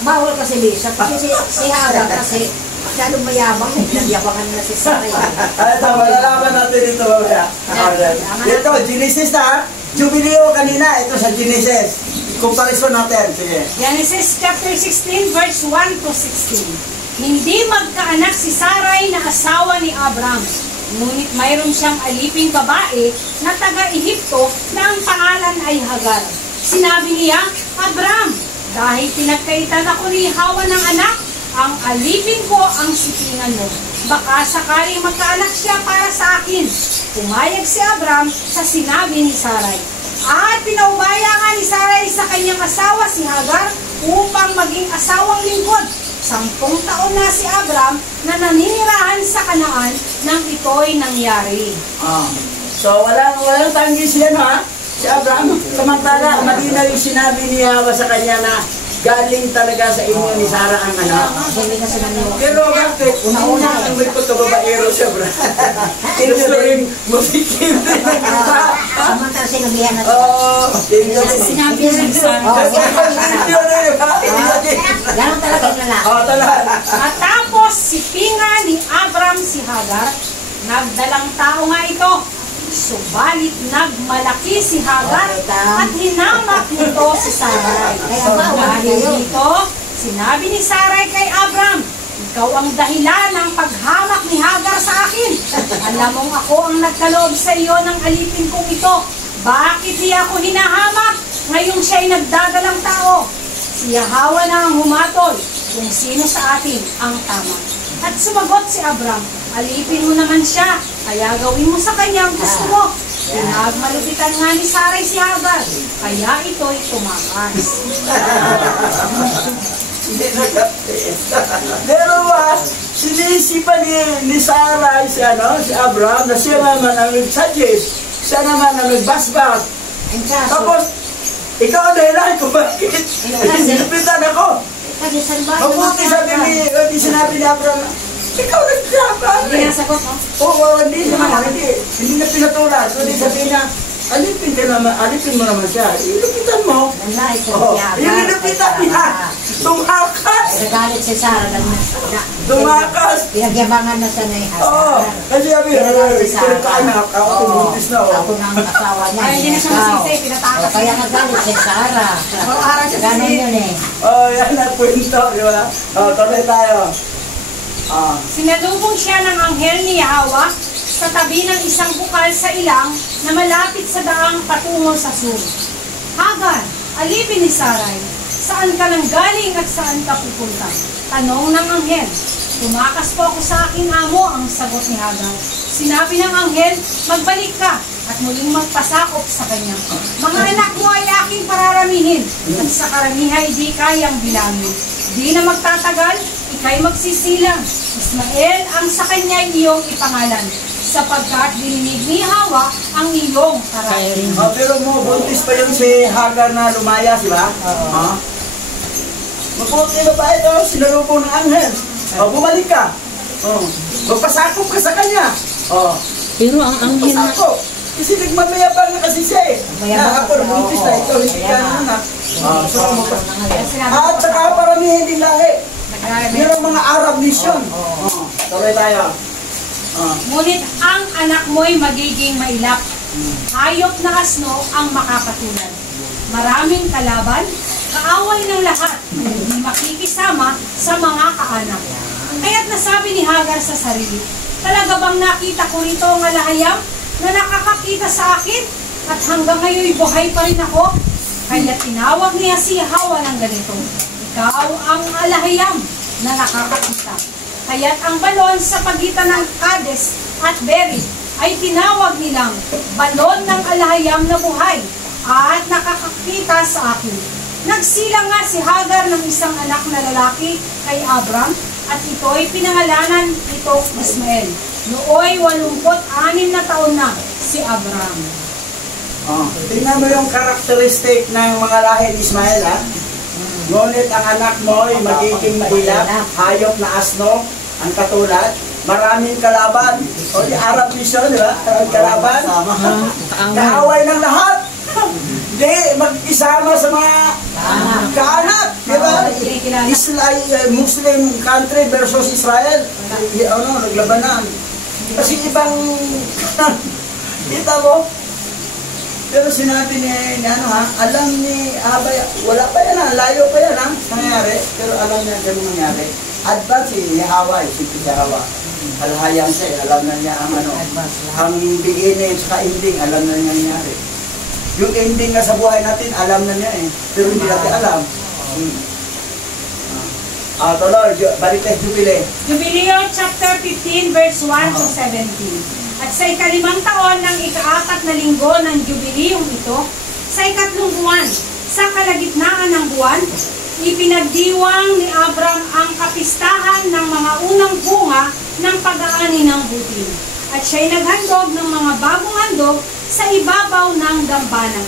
bawal kasi Lisa. Kasi si Hagar kasi masyadong mayabang. Nagyabangan na si Sarai. Tama, lalaman natin ito mamaya. Ito, Genesis na. Jubileo kanina, ito sa Genesis. Comparison natin, sige. Genesis chapter 16, verse 1 to 16. Hindi magkaanak si Sarai na asawa ni Abram. Ngunit mayroon siyang aliping babae na taga-Ehipto na ang pangalan ay Hagar. Sinabi niya, Abram, dahil pinagkaitan ako ni Hawa ng anak, ang alipin ko ang sipingan mo. Baka sakaling magkaanak siya para sa akin. Pumayag si Abram sa sinabi ni Sarai. At pinaubaya nga ni Sarai sa kanyang asawa si Hagar upang maging asawang lingkod. 10 taon na si Abram na naninirahan sa Kanaan nang ito'y nangyari. So, walang tanggi siya, ha? Si Abraham, samantala, malinaw yung sinabi ni Hawa sa kanya na galing talaga sa inyo ni Sarah ang anak. Hindi kasi namin. Pero bakit? Una ang may pagkababaero siya, bro. Gusto rin mabikin rin ang kata. Samantala sinabihan natin. Oo. Sinabi ni Sarah. Ganun talaga yung lalaki. Oo, talaga. At tapos sipingan ni Abram si Hagar, nagdalang tao nga ito. Subalit nagmalaki si Hagar at hinamak nito si Sarai. Dahil dito, sinabi ni Sarai kay Abram, ikaw ang dahilan ng paghamak ni Hagar sa akin. Alam mong ako ang nagkaloob sa iyo ng alipin kong ito. Bakit di ako hinahamak? Ngayong siya'y nagdadalang tao. Si Yahweh na ang humatol kung sino sa atin ang tama. At sumagot si Abram, alipin mo naman siya, kaya gawin mo sa kanya ang gusto mo. Pinagmalupitan nga ni Sarai si Hagar, kaya ito'y tumakas. Pero sinisipan ni Sarah si Abraham na siya naman ang nag-suggest, siya naman ang nagbasbas. Tapos, ikaw ang dahilan kung bakit sinipitan ako. Kasi salbahe Mabuti hindi sinabi ni Abraham, ikaw nagkakaroon. Hindi nasagot, no? Oo, hindi naman, hindi na pinatulan. So, hindi sabihin na, alipin mo naman siya. Ilupitan mo. Nanay ko Oo, siya. yung ilupitan niya, tumakas. Nagalit si Sarah. Tumakas. Pinagyabangan na sa nay Oo, kasi sabi, pinagkaanak, ako tumuntis na. Ako na ang asawa niya. Ay, hindi na siya masisi, pinatakas. Kaya nagalit si Sarah. Ganun yun eh. Oh, yan ang kwento, di ba? Oh, tuloy tayo. Sinalubong siya ng anghel ni Yahweh sa tabi ng isang bukal sa ilang na malapit sa daang patungo sa sur. Hagar, alipin ni Sarai, saan ka nang galing at saan ka pupunta? Tanong ng anghel. Tumakas po ako sa aking amo, ang sagot ni Hagar. Sinabi ng anghel, magbalik ka at muling magpasakop sa kanya. Mga anak mo ay aking pararamihin at sa karamihan di kayang bilangin. Di na magtatagal, ikay magsisilang. Ismael ang sa kanya iyong ipangalan, sapagkat dininig ni Hawa ang iyong karamihan. Pero buntis pa yung si Hagar na lumayas, di ba? Mabuti ba ito? Sinalubong ng anghel. Bumalik ka. Magpasakop ka sa kanya. Pero ang anghel na... Pasakop. Kasi nagmamayabang na kasi siya eh. Nakapor, buntis na ito. Hindi ka naman. At saka paramihin din lahi. Mayroong mga Arab nation. Tuloy tayo. Ngunit ang anak mo'y magiging mailap. Hayop na asno ang makakatulad. Maraming kalaban, kaaway ng lahat, hindi makikisama sa mga kaanak. Kaya't nasabi ni Hagar sa sarili, talaga bang nakita ko rito ang alahayam na nakakakita sa akin at hanggang ngayon buhay pa rin ako? Kaya tinawag niya si Hawa ng ganito, ikaw ang alahayam na nakakakita. Kaya't ang balon sa pagitan ng Kades at Beri ay tinawag nilang balon ng alahayam na buhay at nakakakita sa akin. Nagsilang nga si Hagar ng isang anak na lalaki kay Abram at ito'y pinangalanan nitong Ismael. Nooy 86 na taon na si Abram. Tingnan mo yung karakteristik ng mga lahi ni Ismael, ha? Ngunit ang anak mo ay magiging mailap, hayop na asno, ang katulad, maraming kalaban. O di Arab nation, di ba? Kalaban. Kaaway ng lahat. Di, mag-isama sa mga kaanak, di ba? Muslim country versus Israel. Naglabanan. Kasi ibang, kita mo, Pero sinabi ni alam ni Abay, wala pa yan ha, layo pa yan ha, nangyari. Pero alam niya ganun nangyari. Advance si Hawa, si Hawa. Alhayang siya, alam na niya ang beginning sa ending, alam na niya nangyari. Yung ending nga sa buhay natin, alam na niya eh. Pero hindi natin alam. Tuloy, balik tayo Jubilee. Jubileo chapter 15 verse 1 to 17. At sa ikalimang taon ng ika-4 na linggo ng Jubileong ito, sa ikatlong buwan, sa kalagitnaan ng buwan, ipinagdiwang ni Abram ang kapistahan ng mga unang bunga ng pag-aani ng butil. At siya'y naghandog ng mga bagong handog sa ibabaw ng dambana.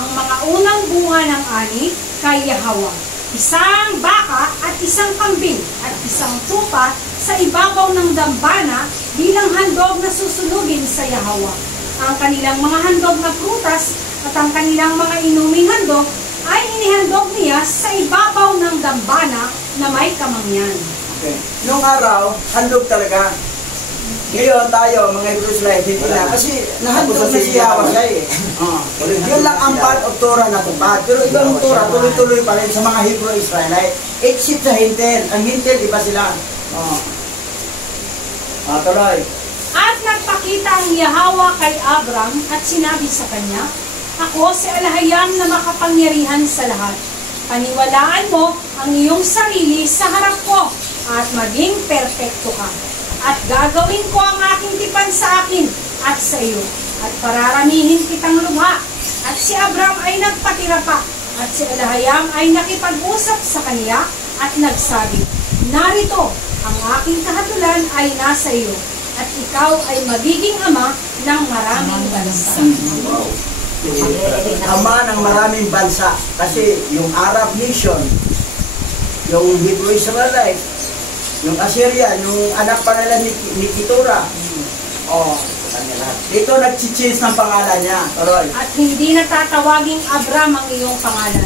Ang mga unang bunga ng ani kay Yahweh, isang baka at isang kambing at isang tupa sa ibabaw ng dambana bilang handog na susunugin sa Yahweh. Ang kanilang mga handog na prutas at ang kanilang mga inuming handog ay inihandog niya sa ibabaw ng dambana na may kamangyan. Okay. Noong araw, handog talaga. Ngayon tayo, mga Israelite, hindi na. Kasi nahandog na si Yahweh siya eh. Yun lang ang part of Torah na tupad. Pero ibang Torah, tuloy-tuloy pa rin sa mga Hebrew Israelite. Except sa Hintil. Ang Hintil, iba sila. Tuloy. At nagpakita ang Yahweh kay Abram at sinabi sa kanya, ako si Alhayam na makapangyarihan sa lahat. Paniwalaan mo ang iyong sarili sa harap ko at maging perpekto ka. At gagawin ko ang aking tipan sa akin at sa iyo. At pararamihin kitang lubha. At si Abram ay nagpatira pa. At si Alhayam ay nakipag-usap sa kanya at nagsabi, narito, ang aking kahatulan ay nasa iyo. At ikaw ay magiging ama ng maraming bansa. Wow. Ama ng maraming bansa. Kasi yung Arab nation, yung Hebrew Israelite, yung Assyria, yung anak pa nila ni Keturah. Dito nag-change ng pangalan niya. Tuloy. At hindi natatawaging Abram ang iyong pangalan.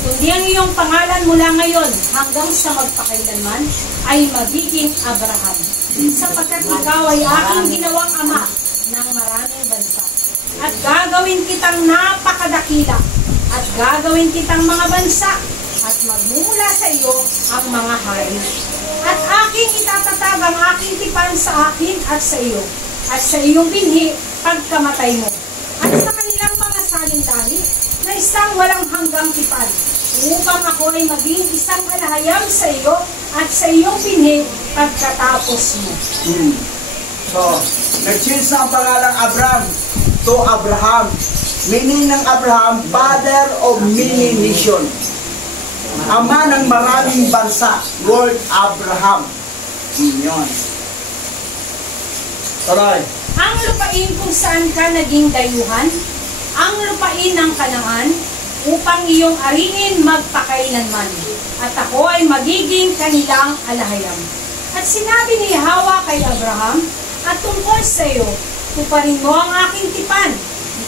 Kundi ang iyong pangalan mula ngayon hanggang sa magpakailanman ay magiging Abraham. Sapagkat ikaw ay aking ginawang ama ng maraming bansa. At gagawin kitang napakadakila. At gagawin kitang mga bansa. At magmumula sa iyo ang mga hari. At aking itatatag ang aking tipan sa akin at sa iyo. At sa iyong binhi pagkamatay mo. At sa kanilang mga salindahi na isang walang hanggang tipan. Upang ako ay maging isang alhayam sa iyo at sa iyong binhi pagkatapos mo. So, nag-change na ang pangalang Abram to Abraham. Meaning ng Abraham, father of many nations. Ama ng maraming bansa, Lord Abraham. Yun. Tuloy. Ang lupain kung saan ka naging dayuhan, ang lupain ng Kanaan, upang iyong ariin magpakailanman. At ako ay magiging kanilang alhayam. At sinabi ni Yahweh kay Abraham, at tungkol sa iyo, tuparin mo ang aking tipan.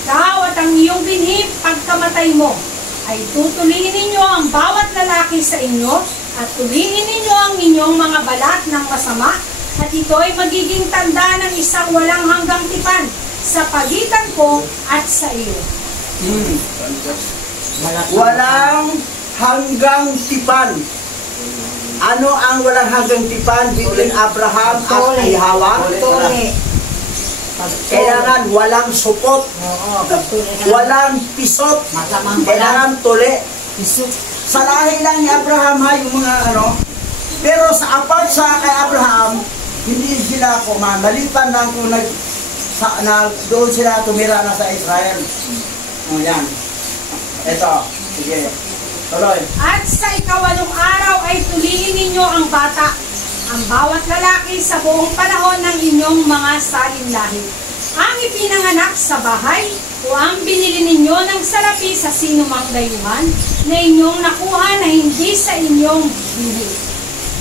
Ikaw at ang iyong binhi pagkamatay mo, ay tutuliin ninyo ang bawat lalaki sa inyo at tuliin ninyo ang inyong mga balat ng masama at ito ay magiging tanda ng isang walang hanggang tipan sa pagitan ko at sa iyo. Walang hanggang tipan. Ano ang walang hanggang tipan between Abraham at Yahweh? Kailangan walang supot, walang pisot, kailangan tuli. Sa lahi lang ni Abraham ha, yung mga pero sa apart sa kay Abraham, hindi sila malipan lang kung doon sila tumira na sa Israel. Yan. Ito, sige. Tuloy. At sa ikawalong araw ay tuliin ninyo ang bata, ang bawat lalaki sa buong panahon ng inyong mga salinlahi. Ang ipinanganak sa bahay o ang binili ninyo ng salapi sa sinumang dayuhan na inyong nakuha na hindi sa inyong binhi.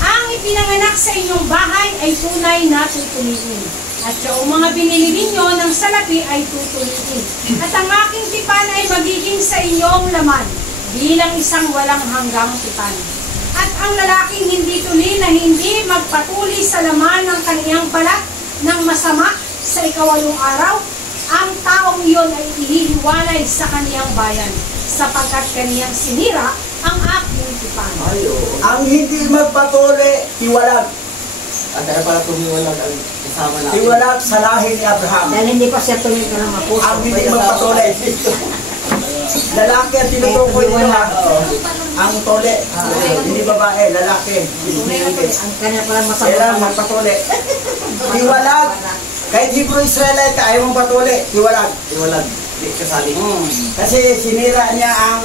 Ang ipinanganak sa inyong bahay ay tunay na tutuliin. At yung mga binili ninyo ng salapi ay tutuliin. At ang aking tipan ay magiging sa inyong laman bilang isang walang hanggang tipan. At ang lalaking hindi tuli na hindi magpatuli sa laman ng kaniyang balat ng masama sa ikawalong araw ang taong iyon ay ihihiwalay sa kaniyang bayan, sapagkat kaniyang sinira ang aking tipan. Ang hindi magpatuloy, tiwalag. At kaya para tumiwalag ang kasama natin. Tiwalag sa lahi ni Abraham. Dahil hindi pa siya tuloy ka ng apuso. Ang hindi magpatuloy. Lalaki ang tinutukoy nila. Ang tole. Hindi babae, lalaki. Ang kanya pala Kailangan masama. magpatuloy. Tiwalag. Kahit Hebrew Israelite ka, ayaw mong patuloy. Tiwalag. Iwalag. Di kasali. Kasi sinira niya ang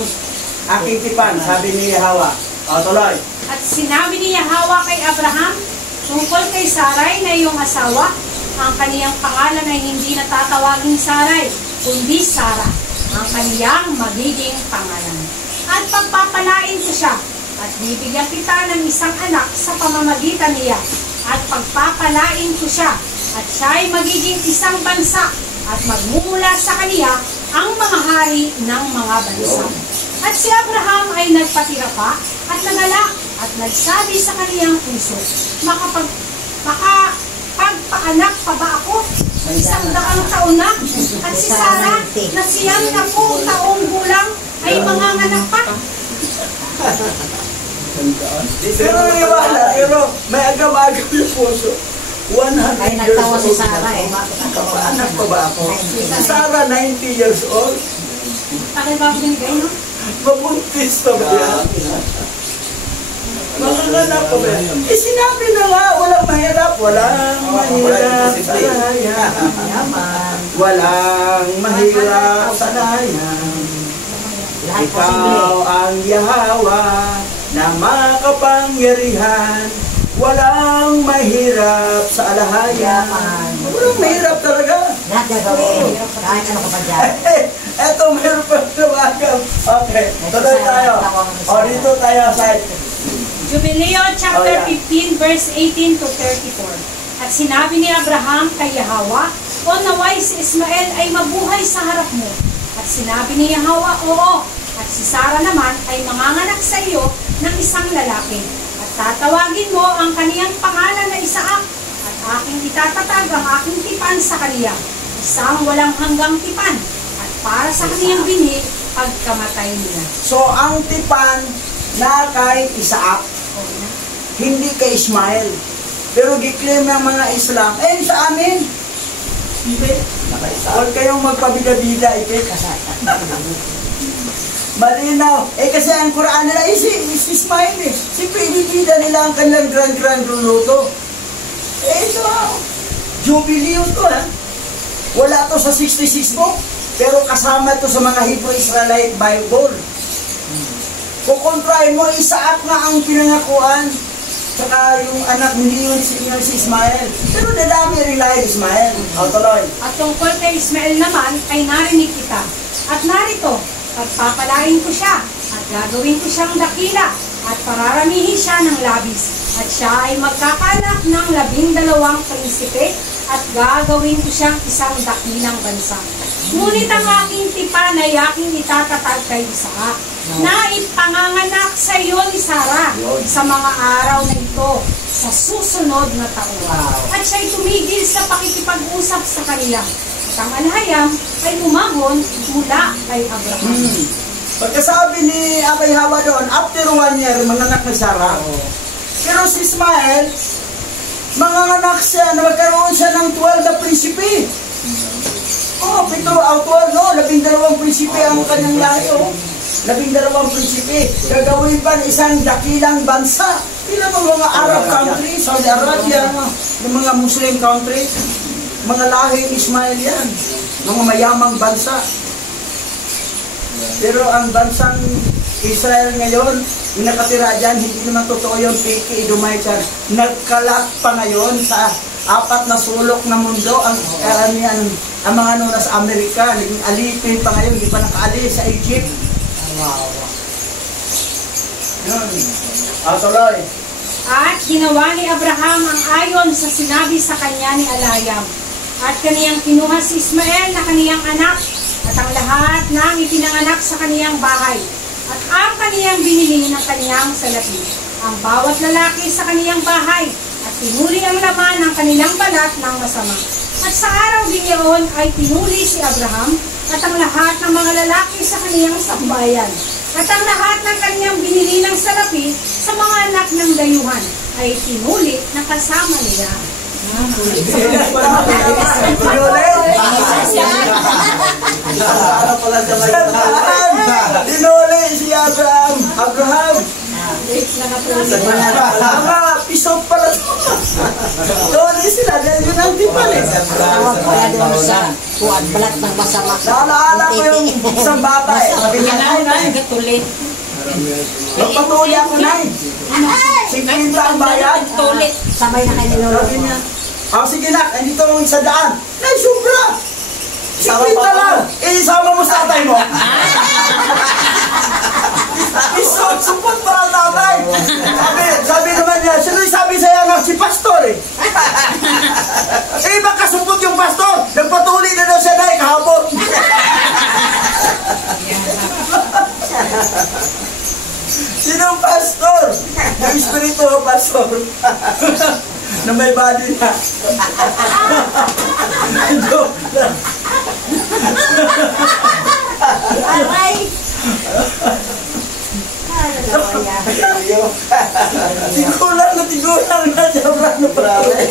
aking tipan, sabi ni Hawa. O, tuloy. At sinabi ni Yahweh kay Abraham, tungkol kay Sarai na iyong asawa, ang kaniyang pangalan ay hindi natatawaging Sarai, kundi Sara, ang kaniyang magiging pangalan. At pagpapalain ko siya, at bibigyan kita ng isang anak sa pamamagitan niya, at pagpapalain ko siya, at siya ay magiging isang bansa, at magmumula sa kaniya ang mga hari ng mga bansa. At si Abraham ay nagpatira pa, at nagalak, at nagsabi sa kaniyang puso, makapagpaanak pa ba ako? 100 taon na, at si Sara na 90 taong gulang ay manganganak pa. Pero naniwala, pero may agam-agam yung puso. 100 Ay, years nagtawa si old Sara na eh. ako. Kapaanak pa ba ako? Si Sara, 90 years old. Bakit ba binigay, no? Mabuntis pa ba yan? Makanganak pa ba yan? Eh, sinabi na nga, walang mahirap. Walang mahirap sa layan. Walang mahirap sa layan. Lahat Ikaw posible. ang Yahweh na makapangyarihan. Walang mahirap sa alahayan. Walang mahirap talaga. Lahat gagawin. Kahit ano ka pa dyan. Eto, meron pa tumagal. Okay, tuloy tayo. O, dito tayo sa Jubileo chapter 15 verse 18 to 34. At sinabi ni Abraham kay Yahweh, O naway si Ismael ay mabuhay sa harap mo. At sinabi ni Yahweh, Oo. At si Sara naman ay manganganak sa iyo ng isang lalaki. At tatawagin mo ang kaniyang pangalan na Isaac. At aking itatatag ang aking tipan sa kaniya. Isang walang hanggang tipan. At para sa kaniyang binhi, pagkamatay niya. So, ang tipan na kay Isaac, hindi kay Ismael. Pero giklaim ng mga Islam, sa amin. Hindi. Huwag kayong magpabida-bida, malinaw. Kasi ang Quran nila, si Ismael eh. Siyempre, ibibida nila ang kanilang grand luluto. Ito, jubileo to ha. Wala to sa 66 book, pero kasama to sa mga Hebrew Israelite Bible. Kukontrahin mo, Isaac na ang pinangakuan. Saka yung anak, hindi yun si Ismael. Pero nadami rin lahi Ismael. O, tuloy. At tungkol kay Ismael naman, ay narinig kita. At narito, pagpapalain ko siya, at gagawin ko siyang dakila, at pararamihin siya ng labis. At siya ay magkakanak ng 12 prinsipe, at gagawin ko siyang isang dakilang bansa. Ngunit ang aking tipan ay aking itatatag kay Isaac, na ipanganganak sa iyo ni Sara sa mga araw na ito, sa susunod na taon. At siya'y tumigil sa pakikipag-usap sa kaniya. At ang alhayam ay umahon mula kay Abraham. Pagkasabi ni Abay Hawa doon, after 1 year, manganak na Sarah. Pero si Ismael, manganak siya, na magkaroon siya ng 12 na prinsipe. Oh, 12 prinsipe ang kanyang lahi. 12 prinsipe. Gagawin pa ng isang dakilang bansa. Ilan ang mga Arab country, Saudi Arabia, yung mga Muslim country, mga lahing Ismael yan. Mga mayamang bansa. Pero ang bansang Israel ngayon, yung nakatira dyan, hindi naman totoo yung Piki, Idumay dyan. Nagkalat pa ngayon sa 4 na sulok na mundo ang mga nasa Amerika. Naging alipin pa ngayon, hindi pa nakaalis sa Egypt. Wow. Yun. Tuloy. At ginawa ni Abraham ang ayon sa sinabi sa kanya ni Alayam. At kaniyang kinuha si Ismael na kaniyang anak, at ang lahat ng ipinanganak sa kaniyang bahay, at ang kaniyang binili ng kaniyang salapi, ang bawat lalaki sa kaniyang bahay, at tinuli ang laman ng kanilang balat ng masama. At sa araw din iyon ay tinuli si Abraham at ang lahat ng mga lalaki sa kaniyang sambayan. At ang lahat ng kaniyang binili ng salapi sa mga anak ng dayuhan ay tinuli na kasama nila. Tinuli si Abraham. Mga pisok pala. Tinuli sila dahil yun ang tipan eh. Tawag pala doon sa kuwan, balat ng masama. Naalala ko yung isang bata eh. Sabi niya, Nay, Tulit. magpatuloy ako, Nay. 50 ang bayad. Tulit. Sabay na kayo niloloko. Sabi niya, sige na, andito ang isa daan. Nay, sobra. 50 lang. Isama mo sa tatay mo. Support para tatay. Sabi naman niya, sino yung sabi sa'yo nga? Si pastor eh. Baka support yung pastor. Nagpatuloy na daw siya, Nay, kahapon. Sino ang pastor? Yung espiritu ng pastor. Na may body na. Joke lang. Aray! Tigulang na Abraham na patuloy.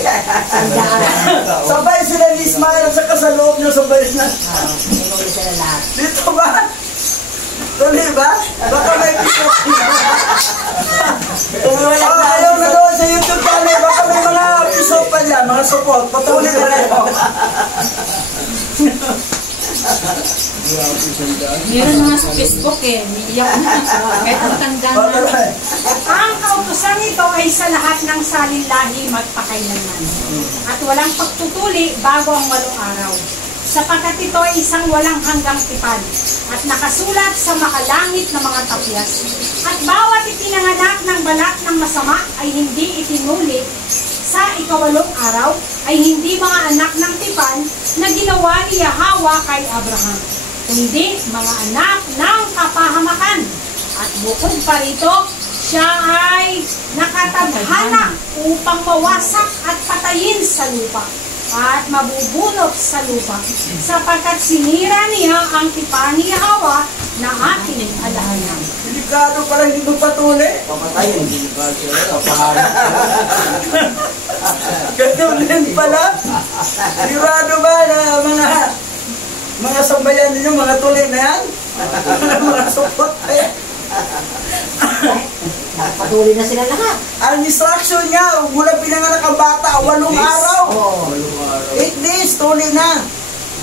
Sabay sila ni Ismael at saka sa loob niya sabay na. Tinuli sila lahat. Dito ba? Tuloy ba? Baka may pisok. Ayaw na doon sa YouTube channel. Baka may mga pisok pa dyan. Mga support. Patuloy na rin. Meron mga sa Facebook eh. Iyak na. Kahit matanda na. Ang kautusan nito ay sa lahat ng salinlahi magpakailanman. At walang pagtutuli bago ang 8 araw. Sapagkat ito ay isang walang hanggang tipan at nakasulat sa makalangit na mga tapyas. At bawat ipinanganak ng balat ng masama ay hindi itinuli sa 8 araw ay hindi mga anak ng tipan na ginawa ni Yahweh kay Abraham, kundi mga anak ng kapahamakan. At bukod pa rito, siya ay nakatadhana upang mawasak at patayin sa lupa at mabubunot sa lupa, sapagkat sinira niya ang tipan ni Yahweh na ating alaala. Delikado pala hindi magpatuloy. Papatayin. Ganun din pala. Sigurado ba na mga sambayan ninyo, mga tuloy na yan? Mga support na yan. Patuloy na sila lahat. Ang instruction niya, mula pinanganak ang bata, 8 araw. 8 days, tuloy na.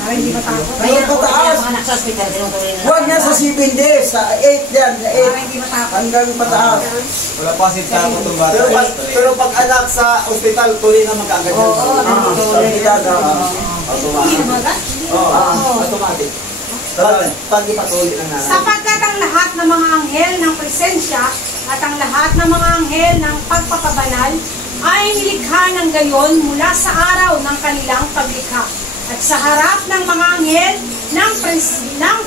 Para hindi matakot. Kaya Ano kung pataas? kaya mga anak sa hospital, tinutuloy na Huwag na sa 7 days, sa 8 yan, sa Para 8. hindi matakot. Hanggang pataas. Wala pa si Tamo itong bata. Pero pag anak sa ospital, tuloy na mag-agad yan. Hindi lumagat. Automatic. Pag ipatuloy ng nanay. Sapagkat ang lahat ng mga anghel ng presensya at ang lahat ng mga anghel ng pagpapabanal ay nilikha ng gayon mula sa araw ng kanilang paglikha. At sa harap ng mga anghel ng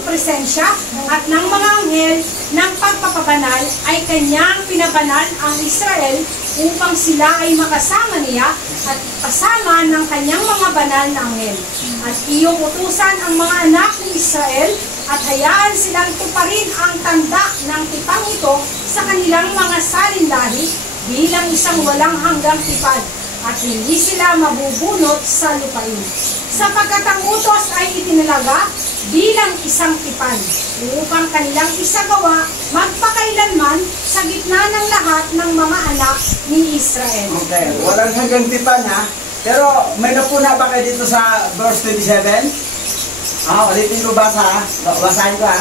presensya at ng mga anghel ng pagpapabanal ay kanyang pinabanal ang Israel upang sila ay makasama niya at kasama ng kanyang mga banal na anghel. At iyong utusan ang mga anak ng Israel at hayaan silang tuparin ang tanda ng tipang ito sa kanilang mga salinlahi bilang isang walang hanggang tipan at hindi sila mabubunot sa lupain. Sapagkat ang utos ay itinalaga bilang isang tipan upang kanilang isagawa magpakailanman sa gitna ng lahat ng mga anak ni Israel. Okay, walang hanggang tipan ha. Pero may napuna ba kayo dito sa verse 27? Ulitin ko basa ha. Basahin ko ha.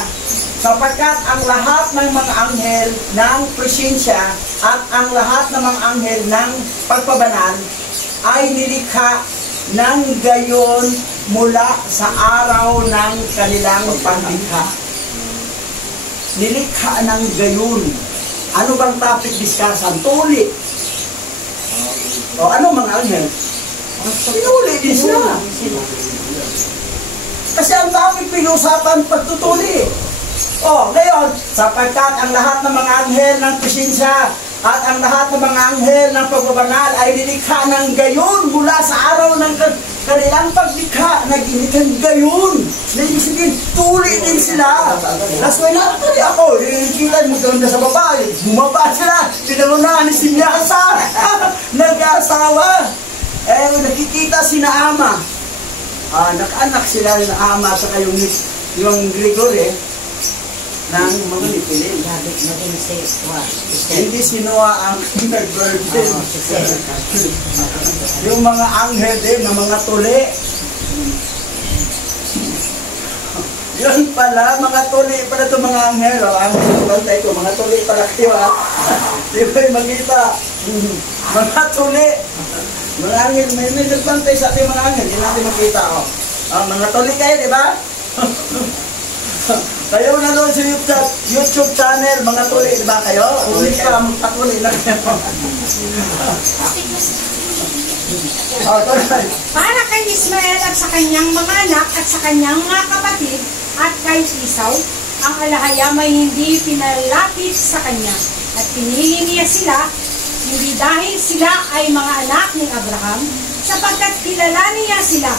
Sapagkat ang lahat ng mga anghel ng presensya at ang lahat ng mga anghel ng pagpabanal ay nilikha ng gayon mula sa araw ng kanilang paglikha. Nilikha ng gayon. Ano bang topic discussion? Tuli. O ano mga anghel? Pinuli din sila. Kasi ang daming pinusapan pagtutuli. Ngayon, sapagkat ang lahat ng mga anghel ng presensya at ang lahat ng mga anghel ng pagbabanal ay nilikha ng gayon mula sa araw ng kanilang paglikha, naginitan gayon. Ibig sabihin, tuli din sila. That's why natuli ako. Kita mo doon sa babae. Bumaba sila. Pinalunahan ni Sinyasa. Nag-asawa. Nakikita si Naama. Nag-anak sila ng Ama at saka yung Gregory ng mga Nipilin. Hindi si Noah ang nag-virgin. Yung mga anghel din, ng mga tuli. Yun pala, mga tuli pala ito mga anghel. Anghel, bantay ko, mga tuli pala kayo ha. Di ba yung makita? Mga tuli. Mga anghel, may nagbantay sa ating mga anghel. Hindi natin makita. Mga tuli kayo, di ba? Kayo na doon sa YouTube channel, mga tuli, di ba kayo? Uli ka, magpatuli na kayo. Para kay Ismael at sa kanyang mga anak at sa kanyang mga kapatid at kay Isaw, ang alahayam ay hindi pinalapit sa kanya at pinili niya sila, hindi dahil sila ay mga anak ni Abraham, sapagkat kilala niya sila.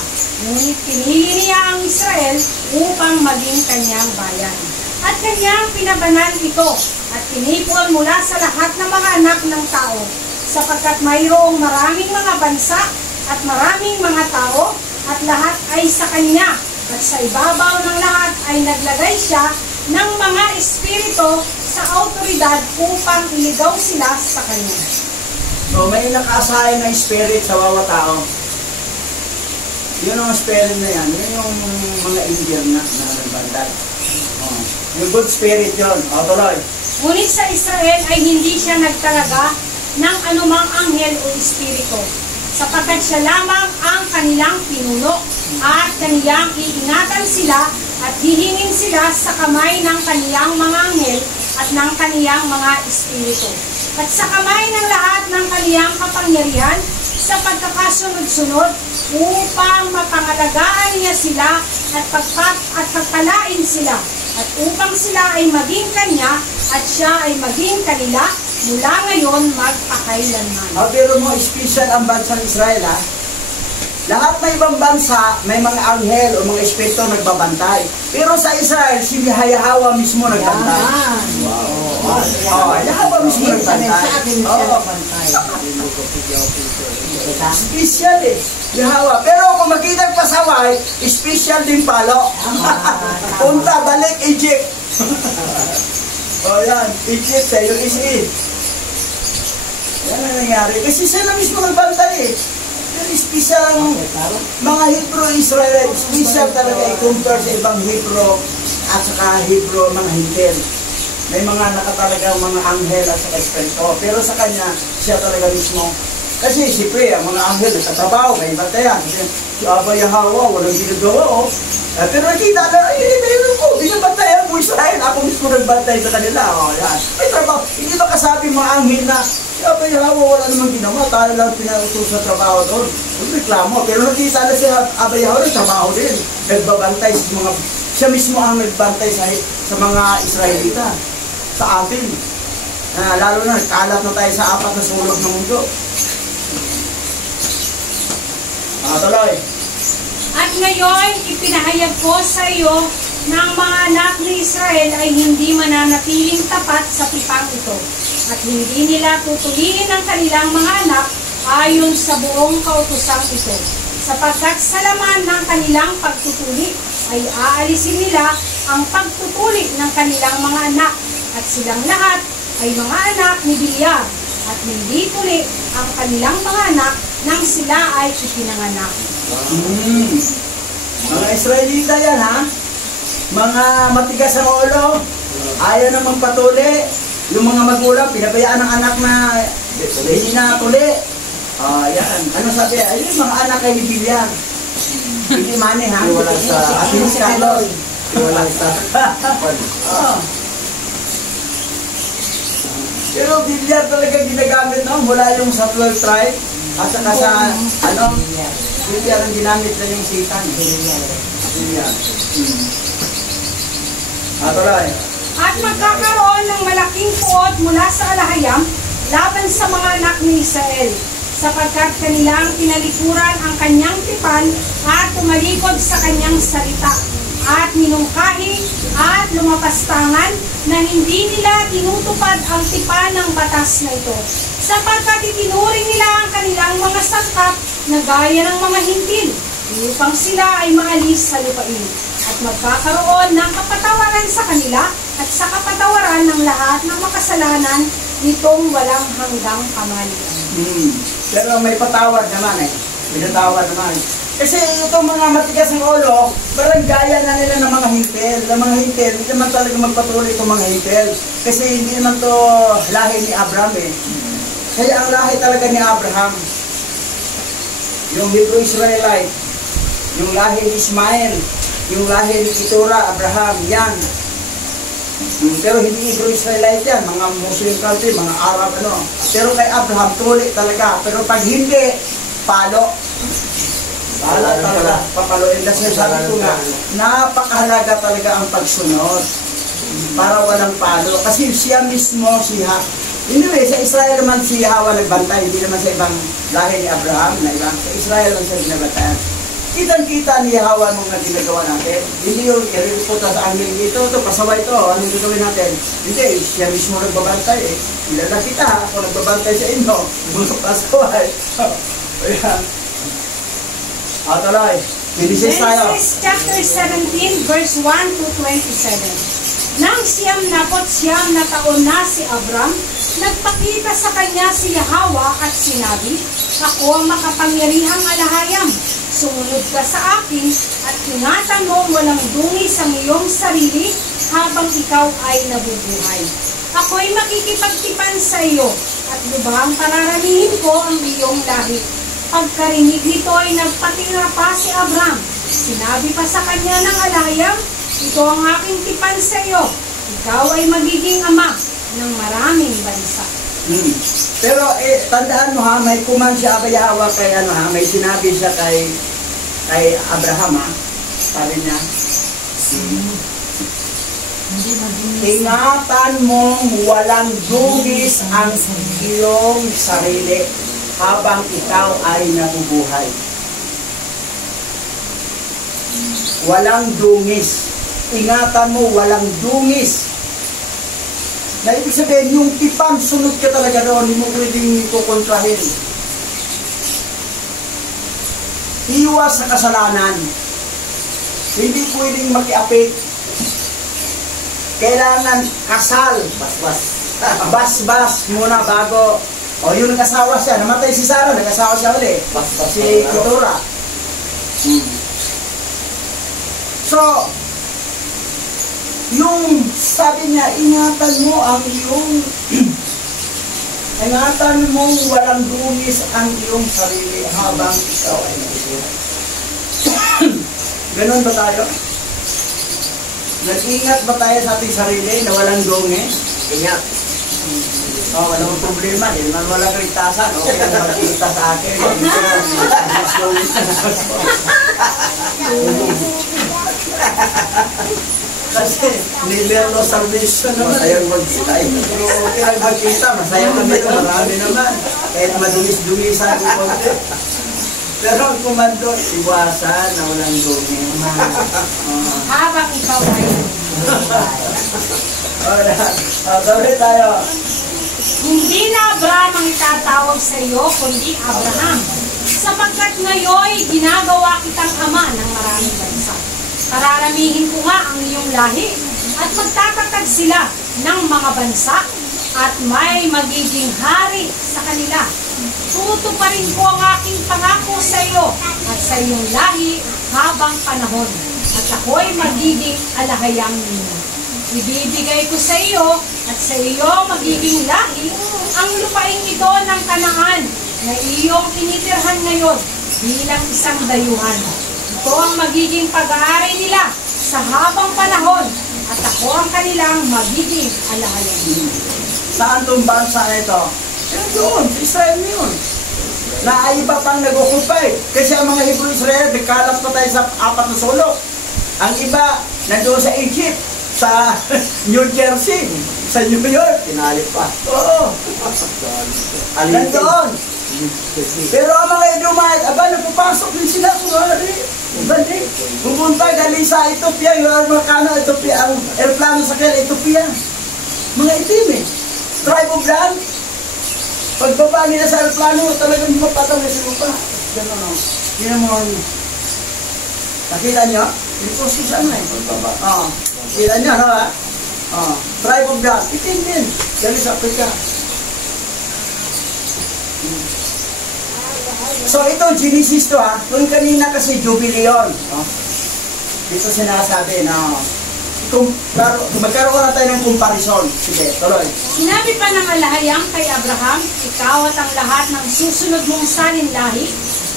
Ngunit pinili niya ang Israel upang maging kanyang bayan. At kanyang pinabanan ito at pinipon mula sa lahat ng mga anak ng tao, sapagkat mayroong maraming mga bansa at maraming mga tao at lahat ay sa kanya. At sa ibabaw ng lahat ay naglagay siya ng mga espiritu sa autoridad upang iligaw sila sa kanya. So may nakasahay na spirit sa bawat tao. Yun ang spirit na yan. Yun yung mga Indian na nagbantay. Yung good spirit yun. Tuloy. Ngunit sa Israel ay hindi siya nagtalaga ng anumang anghel o espiritu, sapagkat siya lamang ang kanilang pinuno at kaniyang iingatan sila at hihingin sila sa kamay ng kaniyang mga anghel at ng kaniyang mga espiritu at sa kamay ng lahat ng kaniyang kapangyarihan sa pagkakasunod-sunod upang mapangalagaan niya sila at pagpalain sila at upang sila ay maging kanya at siya ay maging kanila mula ngayon magpakailanman. Pero mo, special ang bansang Israel ha. Lahat na ibang bansa, may mga anghel o mga espiritu nagbabantay. Pero sa Israel, si Yahweh mismo nagbantay. Yahweh mismo nagbantay. Special eh. Yahweh. Pero kung makita ang pasaway, special din palo. Punta, balik, Egypt. Yan, Egypt sa USA. Yan ang nangyari. Kasi siya na mismo nagbantay eh. Special ang mga Hebrew Israel, special talaga i-compare sa ibang Hebrew at saka Hebrew mga Hintil. May mga nakatalagang mga anghel at saka espiritu. Pero sa kanya, siya talaga mismo. Kasi siyempre, ang mga anghel nagtatrabaho, may bantayan. Si Abba Yahweh, walang ginagawa. Pero nakita na, meron ko, binabantayan mo Israel. Ako mismo nagbantay sa kanila. Yan. May trabaho. Hindi ba kasabi mga anghel na Abba Yahweh, wala namang ginawa. Tayo lang pinautos sa trabaho doon. Reklamo. Pero nakita na si Abba Yahweh, trabaho din. Nagbabantay sa mga, siya mismo ang nagbantay sa mga Israelita. Sa atin. Lalo na, kalat na tayo sa apat na sulok ng mundo. Tuloy. At ngayon, ipinahayag ko sa iyo ng mga anak ni Israel ay hindi mananatiling tapat sa tipang ito. At hindi nila tutulihin ang kanilang mga anak ayon sa buong kautosang ito. Sapagkat sa laman ng kanilang pagtutuli ay aalisin nila ang pagtutuli ng kanilang mga anak. At silang lahat ay mga anak ni Biliam. At hindi tuli ang kanilang mga anak nang sila ay ipinanganak. Mga Israelita yan ha. Mga matigas ang ulo. Ayaw namang patuli. Yung mga magulang, pinabayaan ng anak na hindi na tuli. Yan. Ano sabi? Ayun, mga anak ay bibilyan. Hindi mani ha. Wala sa atin si Carlos. Wala sa Pero bilyar talaga ginagamit no? Mula yung sa 12 tribe at saka sa bilyar ang ginamit na yung Satan. Bilyar. Tuloy. At magkakaroon ng malaking puot mula sa alahayam laban sa mga anak ni Israel, sapagkat kanilang tinalikuran ang kanyang tipan at tumalikod sa kanyang salita, at minungkahi at lumapastangan na hindi nila tinutupad ang tipan ng batas na ito, sapagkat itinuring nila ang kanilang mga sangkap na gaya ng mga hintil, upang sila ay maalis sa lupain, at magkakaroon ng kapatawaran sa kanila at sa kapatawaran ng lahat ng makasalanan nitong walang hanggang kamalian. Pero may patawad naman eh. May patawad naman. Kasi itong mga matigas ng ulo, parang gaya na nila ng mga hintil. Ng mga hintil, hindi naman talaga magpatuloy itong mga hintil. Kasi hindi naman to lahi ni Abraham eh. Kaya ang lahi talaga ni Abraham, yung Hebrew Israelite, yung lahi ni Ismael, yung lahi ni Keturah, Abraham, yan. Pero hindi Hebrew Israelite yan, mga Muslim country, mga Arab, ano. Pero kay Abraham, tuloy talaga. Pero pag hindi, palo. Palo talaga, papaluin. Kasi sabi ko nga, napakahalaga talaga ang pagsunod para walang palo. Kasi siya mismo, siya. Anyway, sa Israel naman si Hawa nagbantay, hindi naman sa ibang lahi ni Abraham, na ibang, sa Israel naman siya binabantayan. Kitang-kita ni Hawa nung ginagawa natin. Hindi yung i-reputa sa amin dito, ito, pasaway ito, anong gagawin natin? Hindi, siya mismo nagbabantay eh. Kilala kita, ako nagbabantay sa inyo, mga pasaway. Ayan. Tuloy. Genesis tayo. Genesis chapter 17, verse 1 to 27. Nang siyam na taon na si Abram, nagpakita sa kanya si Yahweh at sinabi, "Ako ang makapangyarihang alahayam. Sumunod ka sa akin at ingatan mo walang dungis ang iyong sarili habang ikaw ay nabubuhay. Ako'y makikipagtipan sa iyo at lubhang pararamihin ko ang iyong lahi." Pagkarinig nito ay nagpatira pa si Abram. Sinabi pa sa kanya ng alahayam, "Ito ang aking tipan sa iyo. Ikaw ay magiging ama ng maraming bansa." Pero tandaan mo ha, may command si Yahweh kay may sinabi siya kay Abraham ha. Sabi niya, ingatan mong walang dungis ang iyong sarili habang ikaw ay nabubuhay. Walang dungis. Ingatan mo, walang dungis. Na ibig sabihin, yung tipan, sunod ka talaga doon, hindi mo pwedeng kukontrahin. Iwas sa kasalanan. Hindi pwedeng makiapit. Kailangan kasal. Basbas muna bago. O yung nag-asawa siya, namatay si Sarah, nag-asawa siya ulit. Si Keturah. So, yung sabi niya, ingatan mo walang dungis ang iyong sarili habang ikaw ay nabubuhay. Ganon ba tayo? Nag-ingat ba tayo sa ating sarili na walang dungis? Ingat. Wala mong problema, hindi naman wala kaligtasan. Okay, magkita sa akin. Kasi nivel no salvation naman. Masayang magkita. Pero okay lang magkita, masayang kami, marami naman. Kahit madumis-dumisan ko konti. Pero ang komando, iwasan na walang dungis. Habang ikaw ay Gawin tayo. Hindi na Abraham ang itatawag sa iyo, kundi Abraham, sapagkat ngayoy ginagawa kitang ama ng maraming bansa. Pararamihin ko nga ang iyong lahi, at magtatatag sila ng mga bansa, at may magiging hari sa kanila. Tutuparin ko ang aking pangako sa iyo at sa iyong lahi habang panahon, at ako'y magiging alahayang ninyo. Ibibigay ko sa iyo at sa iyo magiging lahi ang lupaing ito ng Kanaan na iyong tinitirhan ngayon bilang isang dayuhan. Ito ang magiging pag-aari nila sa habang panahon, at ako ang kanilang magiging alahayang. Saan itong bansa na ito? Doon, Israel yun. Na iba pang nag-occupy. Kasi ang mga Hebrew Israel, nagkalat pa tayo sa 4 na sulok. Ang iba, nandoon sa Egypt, sa New Jersey, sa New York. Pinalit pa. Oo. Nandoon. Pero ang mga Edomite, napapasok din sila kunwari. Bandi, pupunta galing sa Ethiopia, yung Armacano, Ethiopia, ang aeroplano sa kanya, Ethiopia. Mga itim eh. Tribe of land. Pagbaba nila sa aeroplano, talagang mapataw na sila pa. Gano'n o. Yun mo. Nakita niyo? Ito si sana eh. Kita niyo, no ha? Tribe of land. Itim din. Galing sa Africa. So ito, Genesis to ha. Kung kanina kasi Jubilee yun. Dito sinasabi na magkaroon na tayo ng comparison. Sige, tuloy. Sinabi pa ng alahayang kay Abraham, ikaw at ang lahat ng susunod mong salinlahi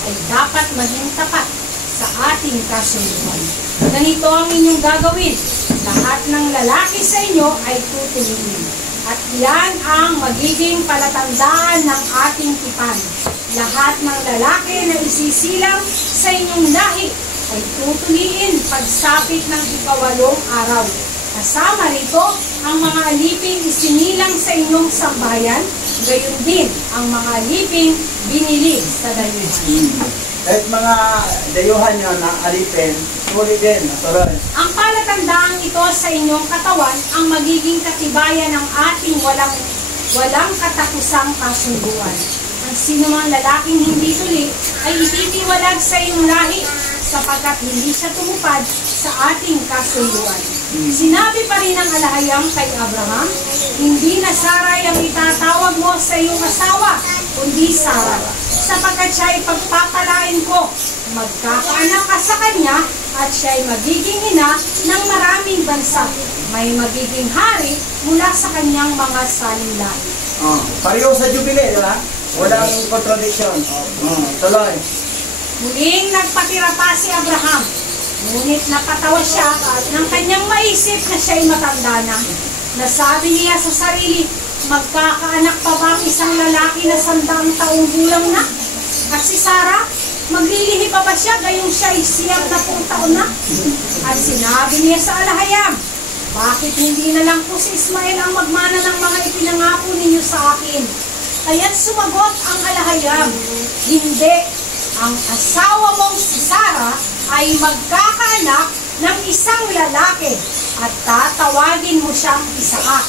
ay dapat maging tapat sa ating kasunduan. Ganito ang inyong gagawin. Lahat ng lalaki sa inyo ay tutuloyin. At yan ang magiging palatandaan ng ating tipan. Lahat ng lalaki na isisilang sa inyong lahi ay tutuliin pagsapit ng 8 araw. Kasama rito ang mga aliping isinilang sa inyong sambahayan, gayon din ang mga aliping binili sa dayuhan. Kahit mga dayuhan nyo na alipin, tuloy din. Tuloy. Ang palatandaan ito sa inyong katawan ang magiging katibayan ng ating walang katapusang kasunduan. Ang sinumang lalaking hindi tuli ay ititiwalag sa iyong lahi sapagkat hindi siya tumupad sa ating kasunduan. Sinabi pa rin ng alahayang kay Abraham, hindi na Sarai ang itatawag mo sa iyong asawa, kundi Sarah, sapagkat siya ay pagpapalain ko. Magkakaanak ka sa kanya at siya ay magiging ina ng maraming bansa. May magiging hari mula sa kanyang mga salinlahi. Pareho sa Jubilee, di ba? Walang contradiction. Tuloy. Muling nagpatira pa si Abraham, ngunit napatawa siya ng kanyang maisip na siya'y matanda na. Nasabi niya sa sarili, magkakaanak pa ba ang isang lalaki na 100 taong gulang na? At si Sarah, maglilihi pa ba siya gayong siya'y 90 taon na? At sinabi niya sa alahayam, bakit hindi na lang po si Ismael ang magmana ng mga ipinangako ninyo sa akin? Kaya't sumagot ang alahayam, hindi. Ang asawa mong si Sarah ay magkakaanak ng isang lalaki at tatawagin mo siyang Isaac.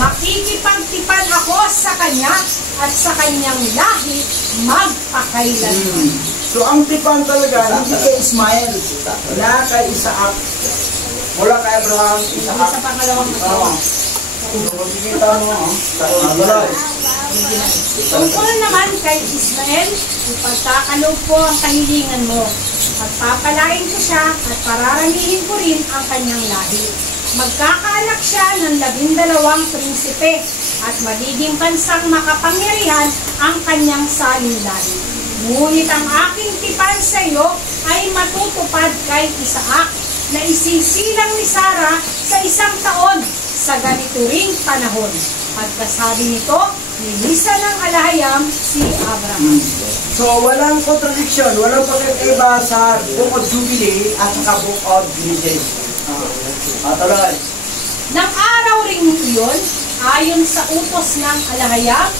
Makikipagtipan ako sa kanya at sa kanyang lahi magpakailanman. So ang tipan talaga, hindi kay Ismael, na kay Isaac. Mula kay Abraham, Isaac. Sa pangalawang asawa. Makikita mo, tuloy. Tungkol naman kay Ismael, ipagkakaloob ko ang kahilingan mo. Pagpapalain ko siya at pararamihin ko rin ang kanyang lahi. Magkakaanak siya ng 12 prinsipe at magiging bansang makapangyarihan ang kanyang salinlahi. Ngunit ang aking tipan sa iyo ay matutupad kay Isaac na isisilang ni Sarah sa 1 taon sa ganito ring panahon. Pagkasabi nito, nilisa ng alahayam si Abraham. So walang contradiction, walang pagkakaiba sa Book of Jubilee at sa Book of Genesis. Tuloy. Nang araw ring iyon, ayon sa utos ng alahayam,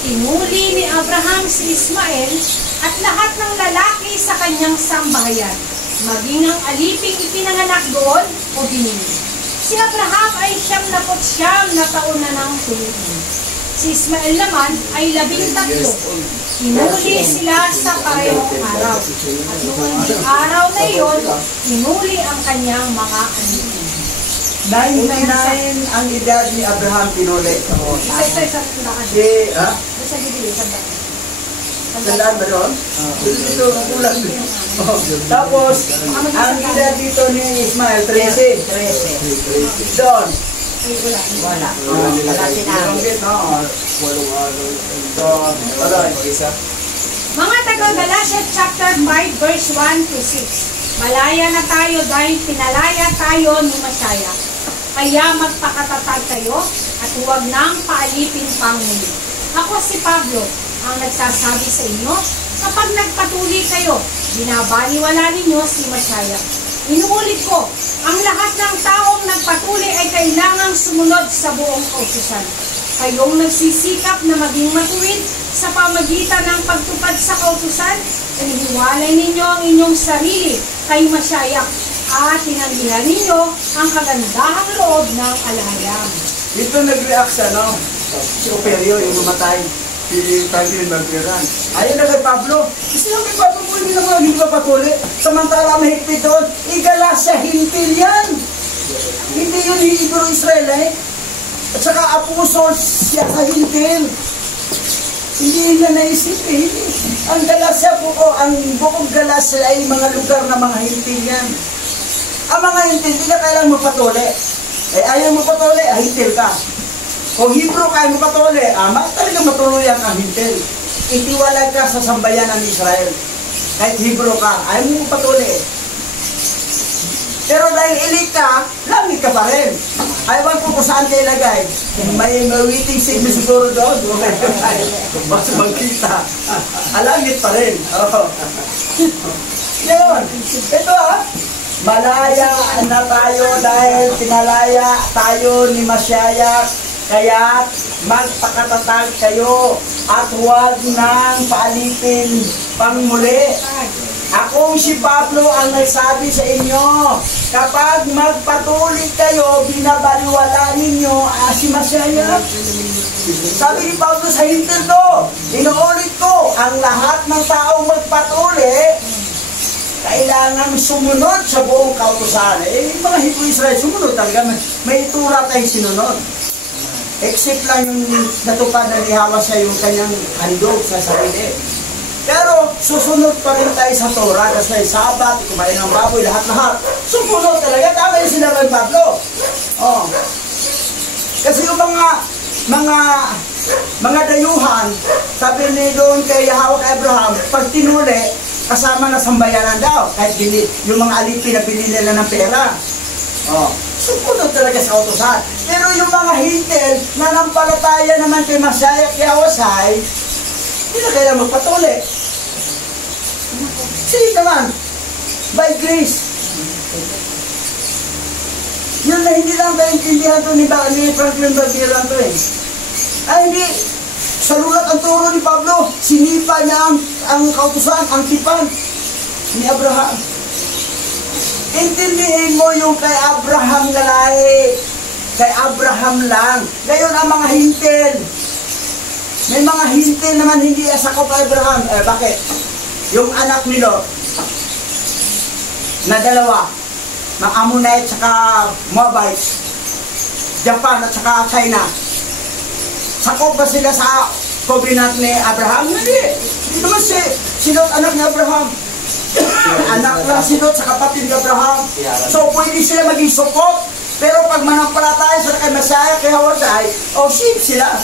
tinuli ni Abraham si Ismael at lahat ng lalaki sa kanyang sambahayan, maging ang aliping ipinanganak doon o binili. Si Abraham ay 79 na taon na nang tuliin. Si Ismael naman ay 13. Tinuli sila sa parehong araw. At noong araw na iyon, tinuli ang kanyang mga alipin. 99 ang edad ni Abraham pinuli. Isa-isa tandaan. Sa Biblia, tandaan. Tandaan ba doon? Dito, kulang. Tapos, ang edad dito ni Ismael, 13. Doon. Ay, wala. Wala sinabi. Mga taga-Galatia chapter 5 verse 1 to 6. Malaya na tayo dahil pinalaya tayo ni Masaya. Kaya magpakatatag kayo at huwag nang paalipin pang muli. Ako si Pablo, ang nagsasabi sa inyo, kapag nagpatuloy kayo, binabaliwala ninyo si Masaya. Inuulit ko, ang lahat ng taong nagpatuloy ay kailangang sumunod sa buong kautusan. Kayong nagsisikap na maging matuwid, sa pamagitan ng pagtupad sa kautusan, inihiwalay ninyo ang inyong sarili kay Masyayak at tinanggihan ninyo ang kagandahang loob ng alahayam. Dito nag-react sa si Operio, yung mamatay. Si Franklin Magpiran. Ayun na kay Pablo. Kasi lang kay Pablo mo hindi naman hindi papatuloy. Samantala mahigpit doon, igala sa hintil yan. Hindi yun Hebrew Israelite. At saka apostol siya sa hintil. Hindi na naisip eh. Ang Galasya po, ang bukong Galasya ay mga lugar na mga hintil yan. Ang mga hintil, hindi na kailang mapatuli. Eh ayaw mapatuli, hintil ka. Kung Hebrew ka mapatuli, talagang matuluyan ang hintil. Itiwalag ka sa sambayan ng Israel. Kahit Hebrew ka, ayaw mo mapatuli. Pero dahil elite ka, langit ka pa rin. Ayaw ko kung saan kayo lagay. May waiting signal siguro doon. Mas magkita. Langit pa rin. Ngayon, ito malaya na tayo dahil pinalaya tayo ni Masyayak. Kaya magpakatatag kayo at huwag nang paalipin pangmuli. Akong si Pablo ang nagsabi sa inyo, kapag magpatuloy kayo, binabaliwala ninyo si Masyayak. Sabi ni Pablo sa hintil to, inuulit ko, ang lahat ng taong magpatuloy, kailangan sumunod sa buong kautusan. Yung mga Hebrew Israel, sumunod talaga. May itura tayong sinunod. Except lang yung natupad na lihawa siya yung kanyang handog sa sarili. Pero susunod pa rin tayo sa Torah kasi Sabat, kumain ng baboy, lahat-lahat. Sumunod talaga. Tama yung sinabi ng Pablo. Kasi yung mga dayuhan, sabi ni doon kay Yahweh kay Abraham, pag tinuli, kasama na sambayanan daw. Kahit yung mga alipin na pinili nila ng pera. Sumunod talaga sa utusan. Pero yung mga hintil na nampalataya naman kay Masyayak Yahweh, hindi na kailangan magpatuloy. Sige naman, by grace. Yun na hindi lang naintindihan to ni Franklin Magpiran to eh. Ay hindi, sa lulat ang turo ni Pablo, sinipa niya ang kautusan, ang tipan ni Abraham. Intindihin mo yung kay Abraham na lahi. Kay Abraham lang. Ngayon ang mga hintil. May mga hintil naman hindi asakop kay Abraham. Bakit? Yung anak ni Lot na dalawa, mga Ammonite at Moabite, Japan at saka China. Sakop ba sila sa covenant ni Abraham? Hindi. Hindi naman si Lot anak ni Abraham. Anak lang si Lot sa kapatid ni Abraham. So pwede sila maging support. Pero pag manampalataya sa kay Masyayak kay Yahweh, sheep sila.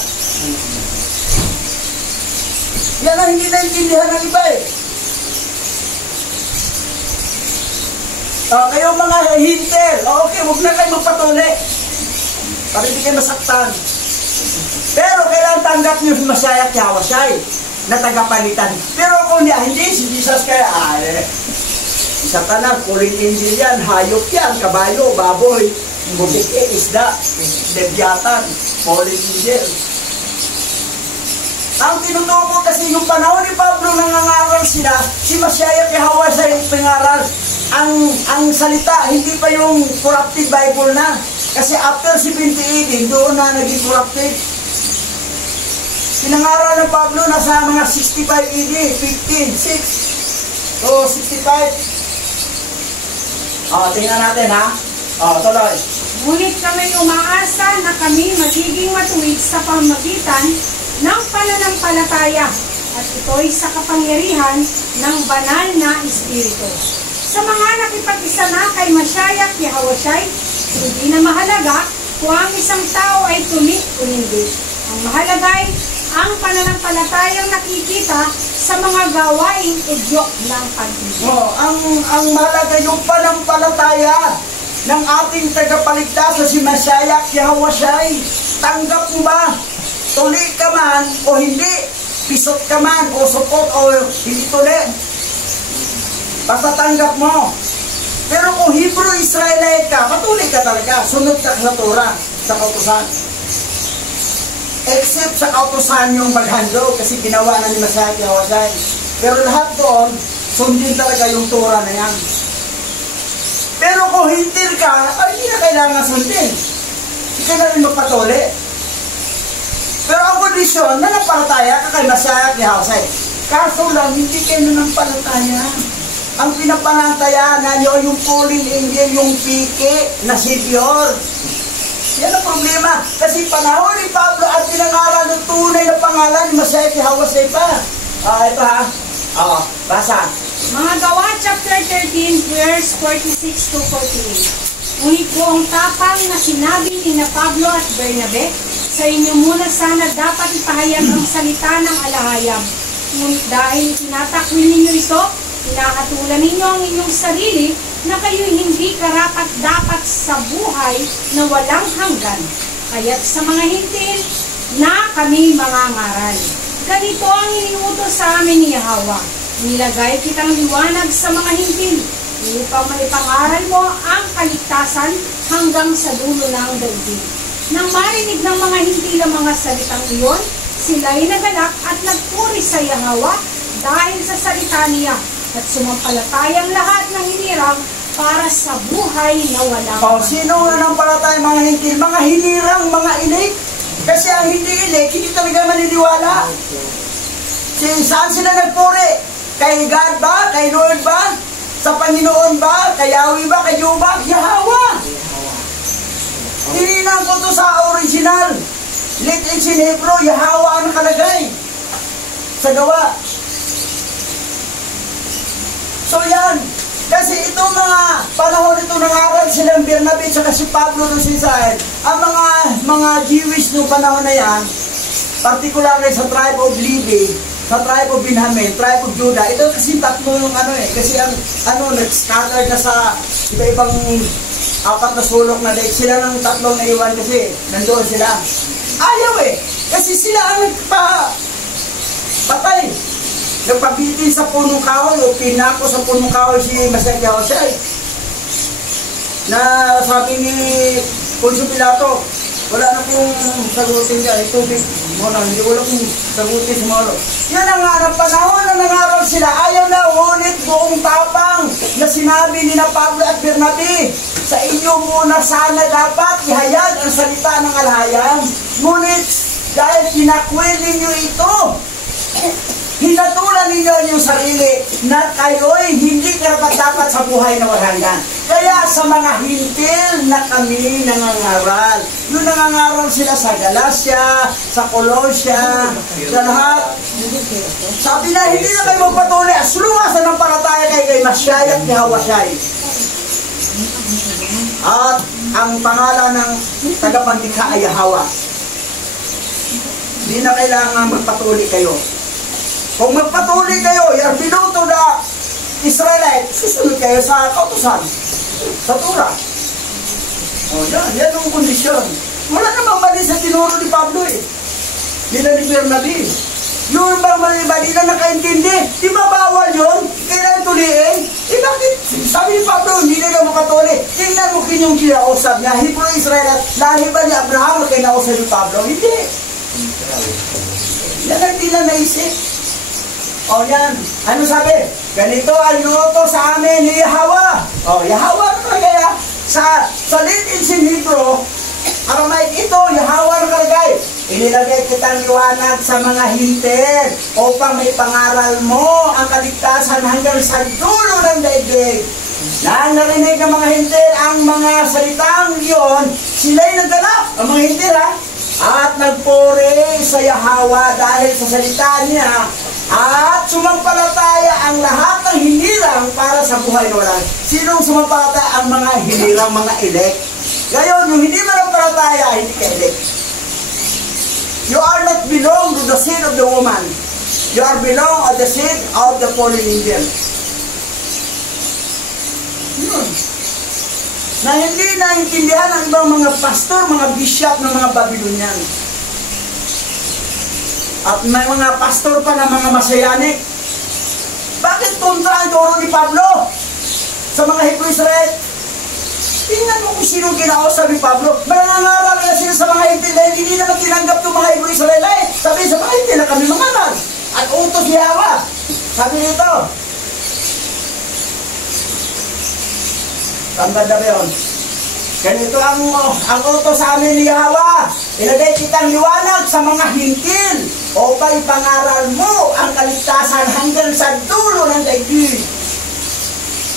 Yan ang hindi naintindihan ng iba eh. Kayo mga hintil, okay, huwag na kayo magpatuloy. Para hindi kayo masaktan. Pero kailangan tanggap niyo si Masyayak Yahweh na tagapalitan. Pero kung hindi, si Jesus kaya, Satanas, kuling angel yan, hayop yan, kabayo, baboy, butike, isda, debyatan, fallen angel. Ang tinutuko kasi yung panahon ni Pablo nangangaral sila, si Masyayak Yahweh sa pangaral. Ang salita, hindi pa yung corrupted Bible na. Kasi after 70 doon na naging corrupted. Pinangaral ng Pablo nasa mga 65 AD, 15, 6. So, 65. Tingnan natin ha. Tuloy. Ngunit kami umaasa na kami magiging matuwid sa pamagitan ng pananampalataya at ito'y sa kapangyarihan ng banal na Espiritu. Sa mga nakipag-isa na kay Masyayak Yahweh, hindi na mahalaga kung ang isang tao ay tuli o hindi. Ang mahalaga ay ang pananampalatayang nakikita sa mga gawaing udyok ng pag-ibig. Ang mahalaga yung panampalataya ng ating tagapaligtas na si Masyayak Yahweh. Tanggap mo ba? Tuli ka man o hindi? Pisot ka man o support o hindi tuli? Basta tanggap mo. Pero kung Hebrew Israelite ka, patuloy ka talaga. Sunod ka sa Torah, sa kautusan. except sa kautosan yung maghandog kasi ginawa na ni Masayat Yahweh. Pero lahat doon, sundin talaga yung Torah na yan. Pero kung hintil ka, ay hindi na kailangan sundin. Hindi ka na rin magpatuli. Pero ang kondisyon, nanampalataya ka kay Masayat Yahweh. Kaso lang, hindi kayo nanampalataya. Ang pinapanantayanan nyo, yung pulling angel, yung pike na Savior. Yan ang problema. Kasi panahon ni Pablo at pinangaral ng tunay na pangalan ni Masayat Yahweh pa. Ito ha. Basa. Mga Gawa chapter 13 verse 46 to 48. Ngunit buong tapang na sinabi ni na Pablo at Bernabe, sa inyo muna sana dapat ipahayag ang salita ng alahayam. Ngunit dahil tinatakwil ninyo ito, pinakatulan ninyo ang inyong sarili na kayo'y hindi karapat-dapat sa buhay na walang hanggan. Kaya't sa mga hintil na kami mangangaral. Ganito ang iniutos sa amin ni Yahweh. Nilagay kitang liwanag sa mga hintil upang maipangaral mo ang kaligtasan hanggang sa dulo ng daigdig. Nang marinig ng mga hintil ang mga salitang iyon, sila'y nagalak at nagpuri sa Yahweh dahil sa salita niya at sumampalatayang lahat ng hinirang para sa buhay na walang hanggan. Sino nanampalataya mga hintil? Mga hinirang, mga ilik. Kasi ang hindi ilik, hindi talaga maniniwala. Saan sila nagpuri? Kay God ba? Kay Lord ba? Sa Panginoon ba? Kay Yahweh ba? Kay Jehovah? Yahweh! Tininan ko to sa original. Lit-in sin Hebrew, Yahweh ang nakalagay. Sa gawa. So yan. Kasi itong mga panahon ito nangaral silang Bernabe at si Pablo ng Israel. Ang mga Jewish noong panahon na yan, particularly sa tribe of Levi, sa tribe of Benjamin, tribe of Judah, ito kasi tatlo yung kasi ang nag-scatter na sa iba-ibang apat na sulok na dahil sila ng tatlong naiwan kasi nandoon sila. Ayaw kasi sila ang nagpapatay. Nagpabitin sa punong kahoy o pinako sa punong kahoy si Masayat Yahweh. Na sabi ni Poncio Pilato, wala na pong sagutin niya, itubig muna, hindi wala pong sagutin si Molo. Yan ang nga, panahon na nangaral sila, ayaw na, ngunit buong tapang na sinabi ni na Pablo at Bernabe, sa inyo muna sana dapat ihayag ang salita ng alahayam. Ngunit dahil tinakwil ninyo ito, hinatulan ninyo yung sarili na kayo'y hindi karapat-dapat sa buhay na walang hanggan. Kaya sa mga hintil na kami nangangaral. Yung nangangaral sila sa Galacia, sa Colossia, sa lahat. Sabi na, hindi na kayo magpatuloy. Aslumas na ng parataya kay Masayat Yahweh. At ang pangalan ng tagapaglikha ay Yahweh. Hindi na kailangan magpatuloy kayo. Kung magpatuloy kayo, you are below to the Israelite, susunod kayo sa kautusan, sa Torah. Yan ang kondisyon. Wala namang mali sa tinuro ni Pablo nila ni Bernabe. Yung bang mali ba, di na nakaintindi? Di ba bawal yun? Kailangan tuliin? Bakit? Sabi ni Pablo, hindi na makatuli. Tingnan mo kinyong kinausap niya. Hebrew Israelite, lahi ba ni Abraham na kinausap ni Pablo? Hindi. Yan ang di na naisip. Yan. Ano sabi? Ganito ang inuutos sa amin ni Yahweh. Yahweh kaya sa lit-in sin Hebrew, Aramaic ito, Yahweh nakalagay. Inilagay kitang liwanag sa mga hintil upang may pangaral mo ang kaligtasan hanggang sa dulo ng daigdig. Nang narinig ng mga hintil ang mga salitang iyon, sila'y naggalak, ang mga hintil at nagpuri sa Yahweh dahil sa salita niya. At sumampalataya ang lahat ng hinirang para sa buhay na walang. Sinong sumampalataya? Ang mga hinirang, mga elect. Ngayon, yung hindi manampalataya, hindi ka elect. You are not belong to the seed of the woman. You are belong to the seed of the fallen angel. Yun. Na hindi naintindihan ang ibang mga pastor, mga bishop ng mga Babylonian. At may mga pastor pa na mga Masayanik. Bakit kontra ang turo ni Pablo sa mga Hebrew Israel? Tingnan mo kung sino kinausap ni Pablo. Mangangaral na sila sa mga Hintil na hindi naman tinanggap ng mga Hebrew Israelite. Sabi sa mga Hintil na kami mangaral. At utos ni Yahwa. Sabi nito. Tanda ba yun? Ganito ang utos sa amin ni Yahwa. Ilagay kitang liwanag sa mga Hintil upang ipangaral mo ang kaligtasan hanggang sa dulo ng daigdig.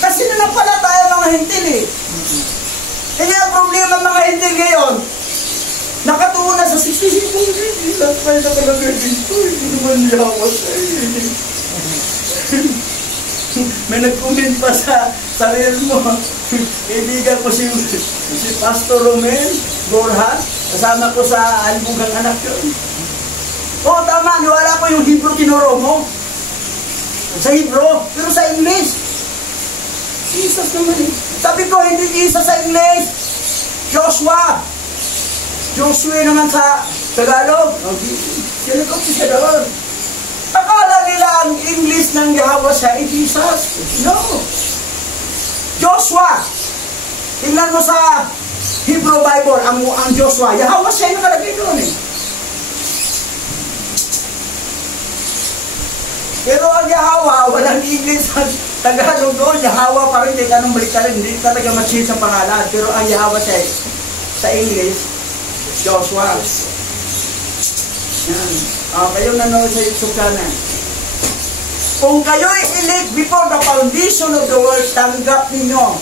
Kasi nanampalataya mga Hintil eh. Hindi ang problema mga Hintil ngayon. Nakatuon na sa 60. Ilan pa yung nakalagay dito. Hindi naman Yahwa sa'yo. May nag-comment pa sa reel mo. Kaibigan ko si Pastor Romel Borja. Kasama ko sa albugang anak yun. Oo, tama. Niwala ko yung Hebrew tinuro mo. Sa Hebrew. Pero sa English, Jesus naman eh. Sabi ko, hindi Jesus sa English. Joshua. Joshua naman sa Tagalog. Sinagod siya doon. Akala nila ang English ng Yahwa siya ay Jesus. No. Joshua. Tingnan mo sa Hebrew Bible, ang Joshua. Yahwa siya yung nakalagay doon eh. Pero ang Yahwa, walang English sa Tagalog doon. Yahwa pa rin, anong balik ka rin. Hindi talaga ma-change sa pangalan. Pero ang Yahwa siya sa English, Joshua. Yan. Kayo nanonood sa YouTube channel. Kung kayo'y elect before the foundation of the world, tanggap ninyo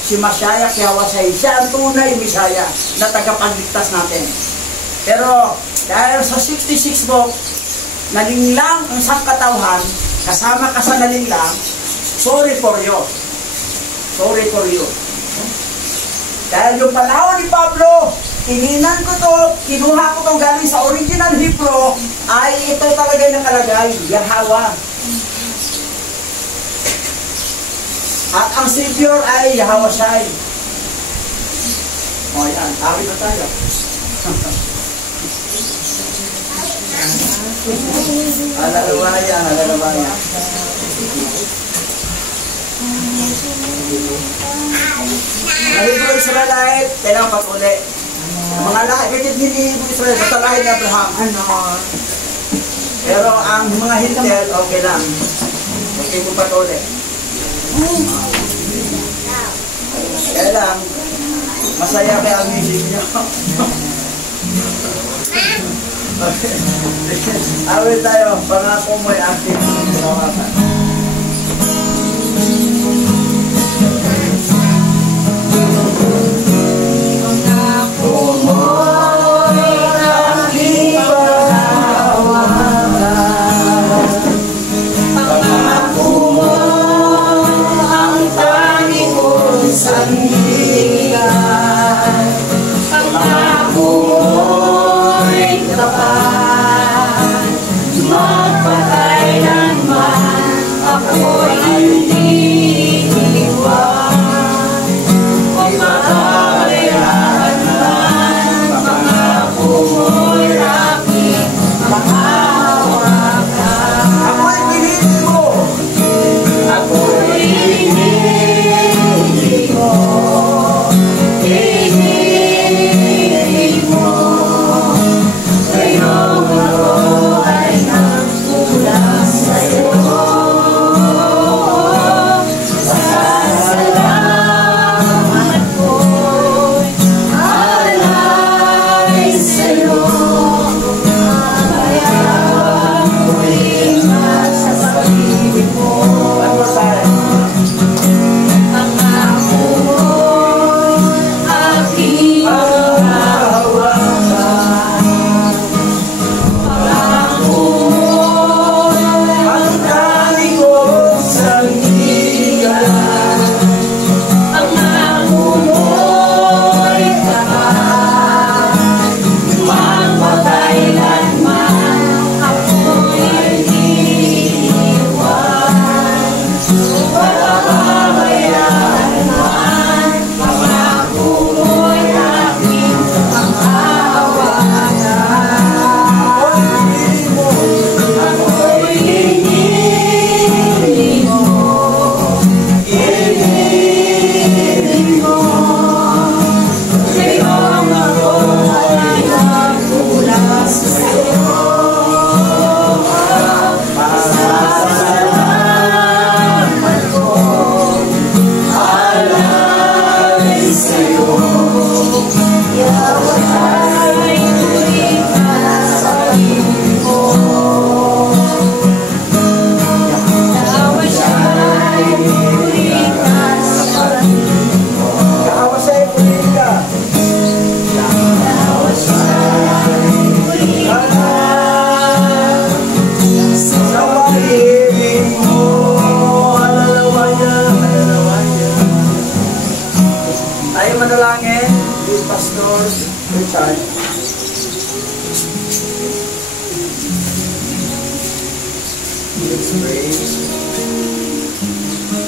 si Mashiach Yahwa siya ang tunay Misaya na tagapagligtas natin. Pero dahil sa 66 book, nalinglang ang sangkatauhan, kasama ka sa nalinglang, sorry for you. Sorry for you. Dahil yung panahon ni Pablo, tininan ko to, kinuha ko to galing sa original Hebrew, ay ito talaga nakalagay, Yahwa. At ang Savior ay Yahwa Shai. O yan, tawid na tayo. Halalawaya, halalawaya. Hebrew Israelite, kailangan pag-uli. Mga lahat, ganyan din ni Hebrew Israelite, sa lahat ni Abraham. Pero ang mga Hintil, okay lang. Okay po pag-uli. Kaya lang, masaya kaya ang music nyo. Awit tayo, pangako mo'y aking pinawakan.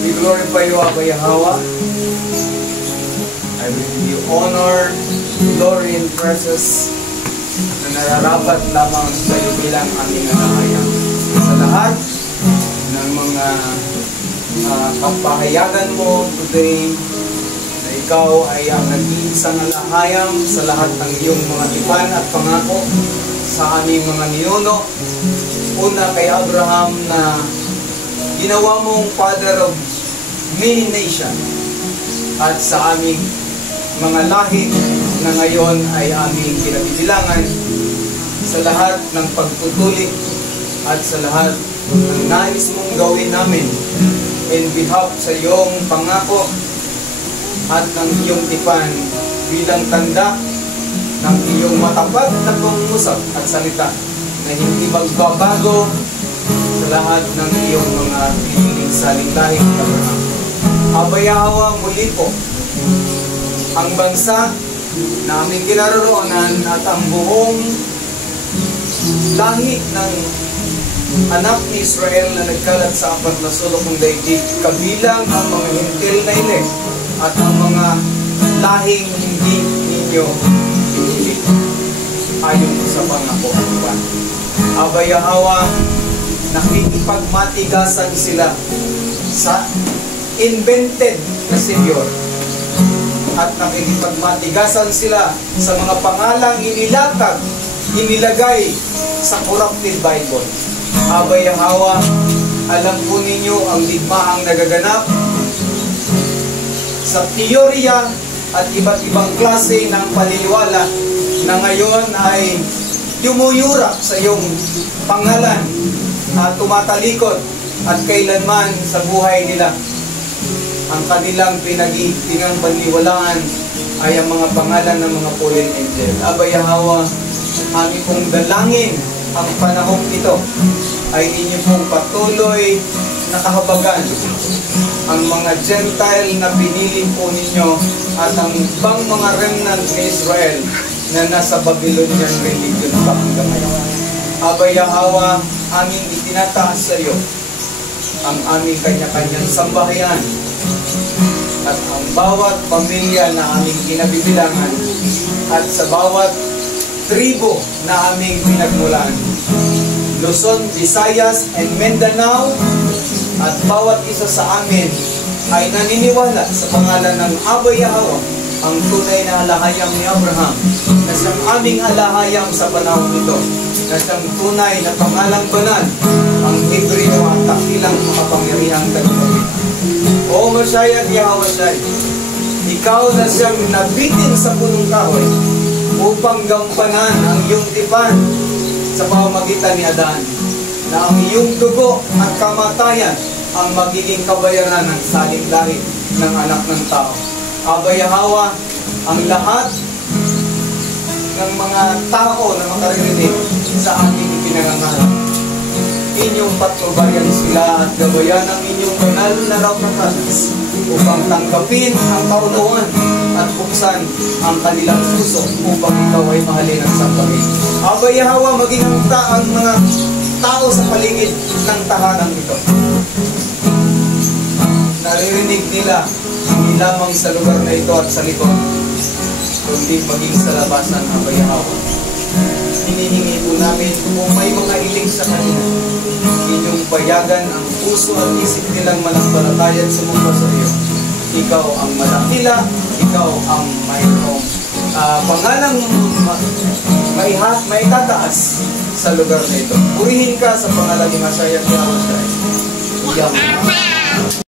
We glorify you, Abba Yahweh. I will give you honor, glory, and praises na nararapat lamang sa iyo bilang aming alahayang. Sa lahat ng mga kapahayagan mo today, na ikaw ay ang nag-iisang alahayang sa lahat ng iyong mga tipan at pangako sa aming mga ninuno. Una kay Abraham na ginawa mong father of many nations, at sa aming mga lahi na ngayon ay aming kinabibilangan, sa lahat ng pagtutulik at sa lahat ng nais mong gawin namin in behalf sa iyong pangako at ng iyong tipan bilang tanda ng iyong matapat na pangungusap at salita na hindi magbabago sa lahat ng iyong mga piniling salintahing Abraham. Abba Yahweh, muli po ang bansa na aming kinaroroonan at ang buong lahi ng anak ni Israel na nagkalat sa apat na sulok ng daigdig, kabilang ang mga hintil na ilik at ang mga lahing hindi ninyo pinili ayon sa pangako. Abba Yahweh, nakikipagmatigasan sila sa invented na Savior at nakikipagmatigasan sila sa mga pangalang inilatag, inilagay sa corrupted Bible. Abba Yahweh, alam po ninyo ang digmaang nagaganap sa teorya at iba't ibang klase ng paniniwala na ngayon ay yumuyurap sa iyong pangalan at tumatalikod at kailanman sa buhay nila. Ang kanilang pinag-iitingang paniwalaan ay ang mga pangalan ng mga fallen angel. Abba Yahweh, aming pong dalangin ang panahong ito ay inyo pong patuloy na kahabagan ang mga Gentile na pinili po ninyo at ang ibang mga remnant ni Israel na nasa Babylonian religion pa hanggang ngayon. Abba Yahweh, aming itinataas sa iyo ang aming kanya-kanyang sambahayan at ang bawat pamilya na aming kinabibilangan at sa bawat tribo na aming pinagmulan, Luzon, Visayas, and Mindanao, at bawat isa sa amin ay naniniwala sa pangalan ng Abba Yahweh, ang tunay na alahayang ni Abraham, na siyang aming alahayang sa panahon ito, na siyang tunay na pangalang banal, ang Hebreo at takilang makapangyarihang tagumpay. O Mashiach Yahweh, ikaw na siyang nabitin sa punong kahoy upang gampanan ang iyong tipan sa pamamagitan ni Adan, na ang iyong dugo at kamatayan ang magiging kabayaran ng saling-lahi ng anak ng tao. Abba Yahweh, ang lahat ng mga tao na makaririnig sa ating ipinangangarap, inyong patnubayan sila at gabayan ang inyong banal na raw na katas upang tanggapin ang kaunuan at buksan ang kanilang puso upang ikaw ay mahalin at sampagin. Abba Yahweh, maging ang mga tao sa paligid ng tahanan ito, naririnig nila hindi lamang sa lugar na ito at sa likod, kundi maging sa labasan. Abba Yahweh, hinihingi po namin kung may mga iling sa kanila, inyong payagan ang puso at isip nilang manampalataya at sumumpa sa iyo. Ikaw ang malakila, ikaw ang mayroong pangalang may tataas sa lugar na ito. Purihin ka sa pangalan ni Mashiach Yahweh.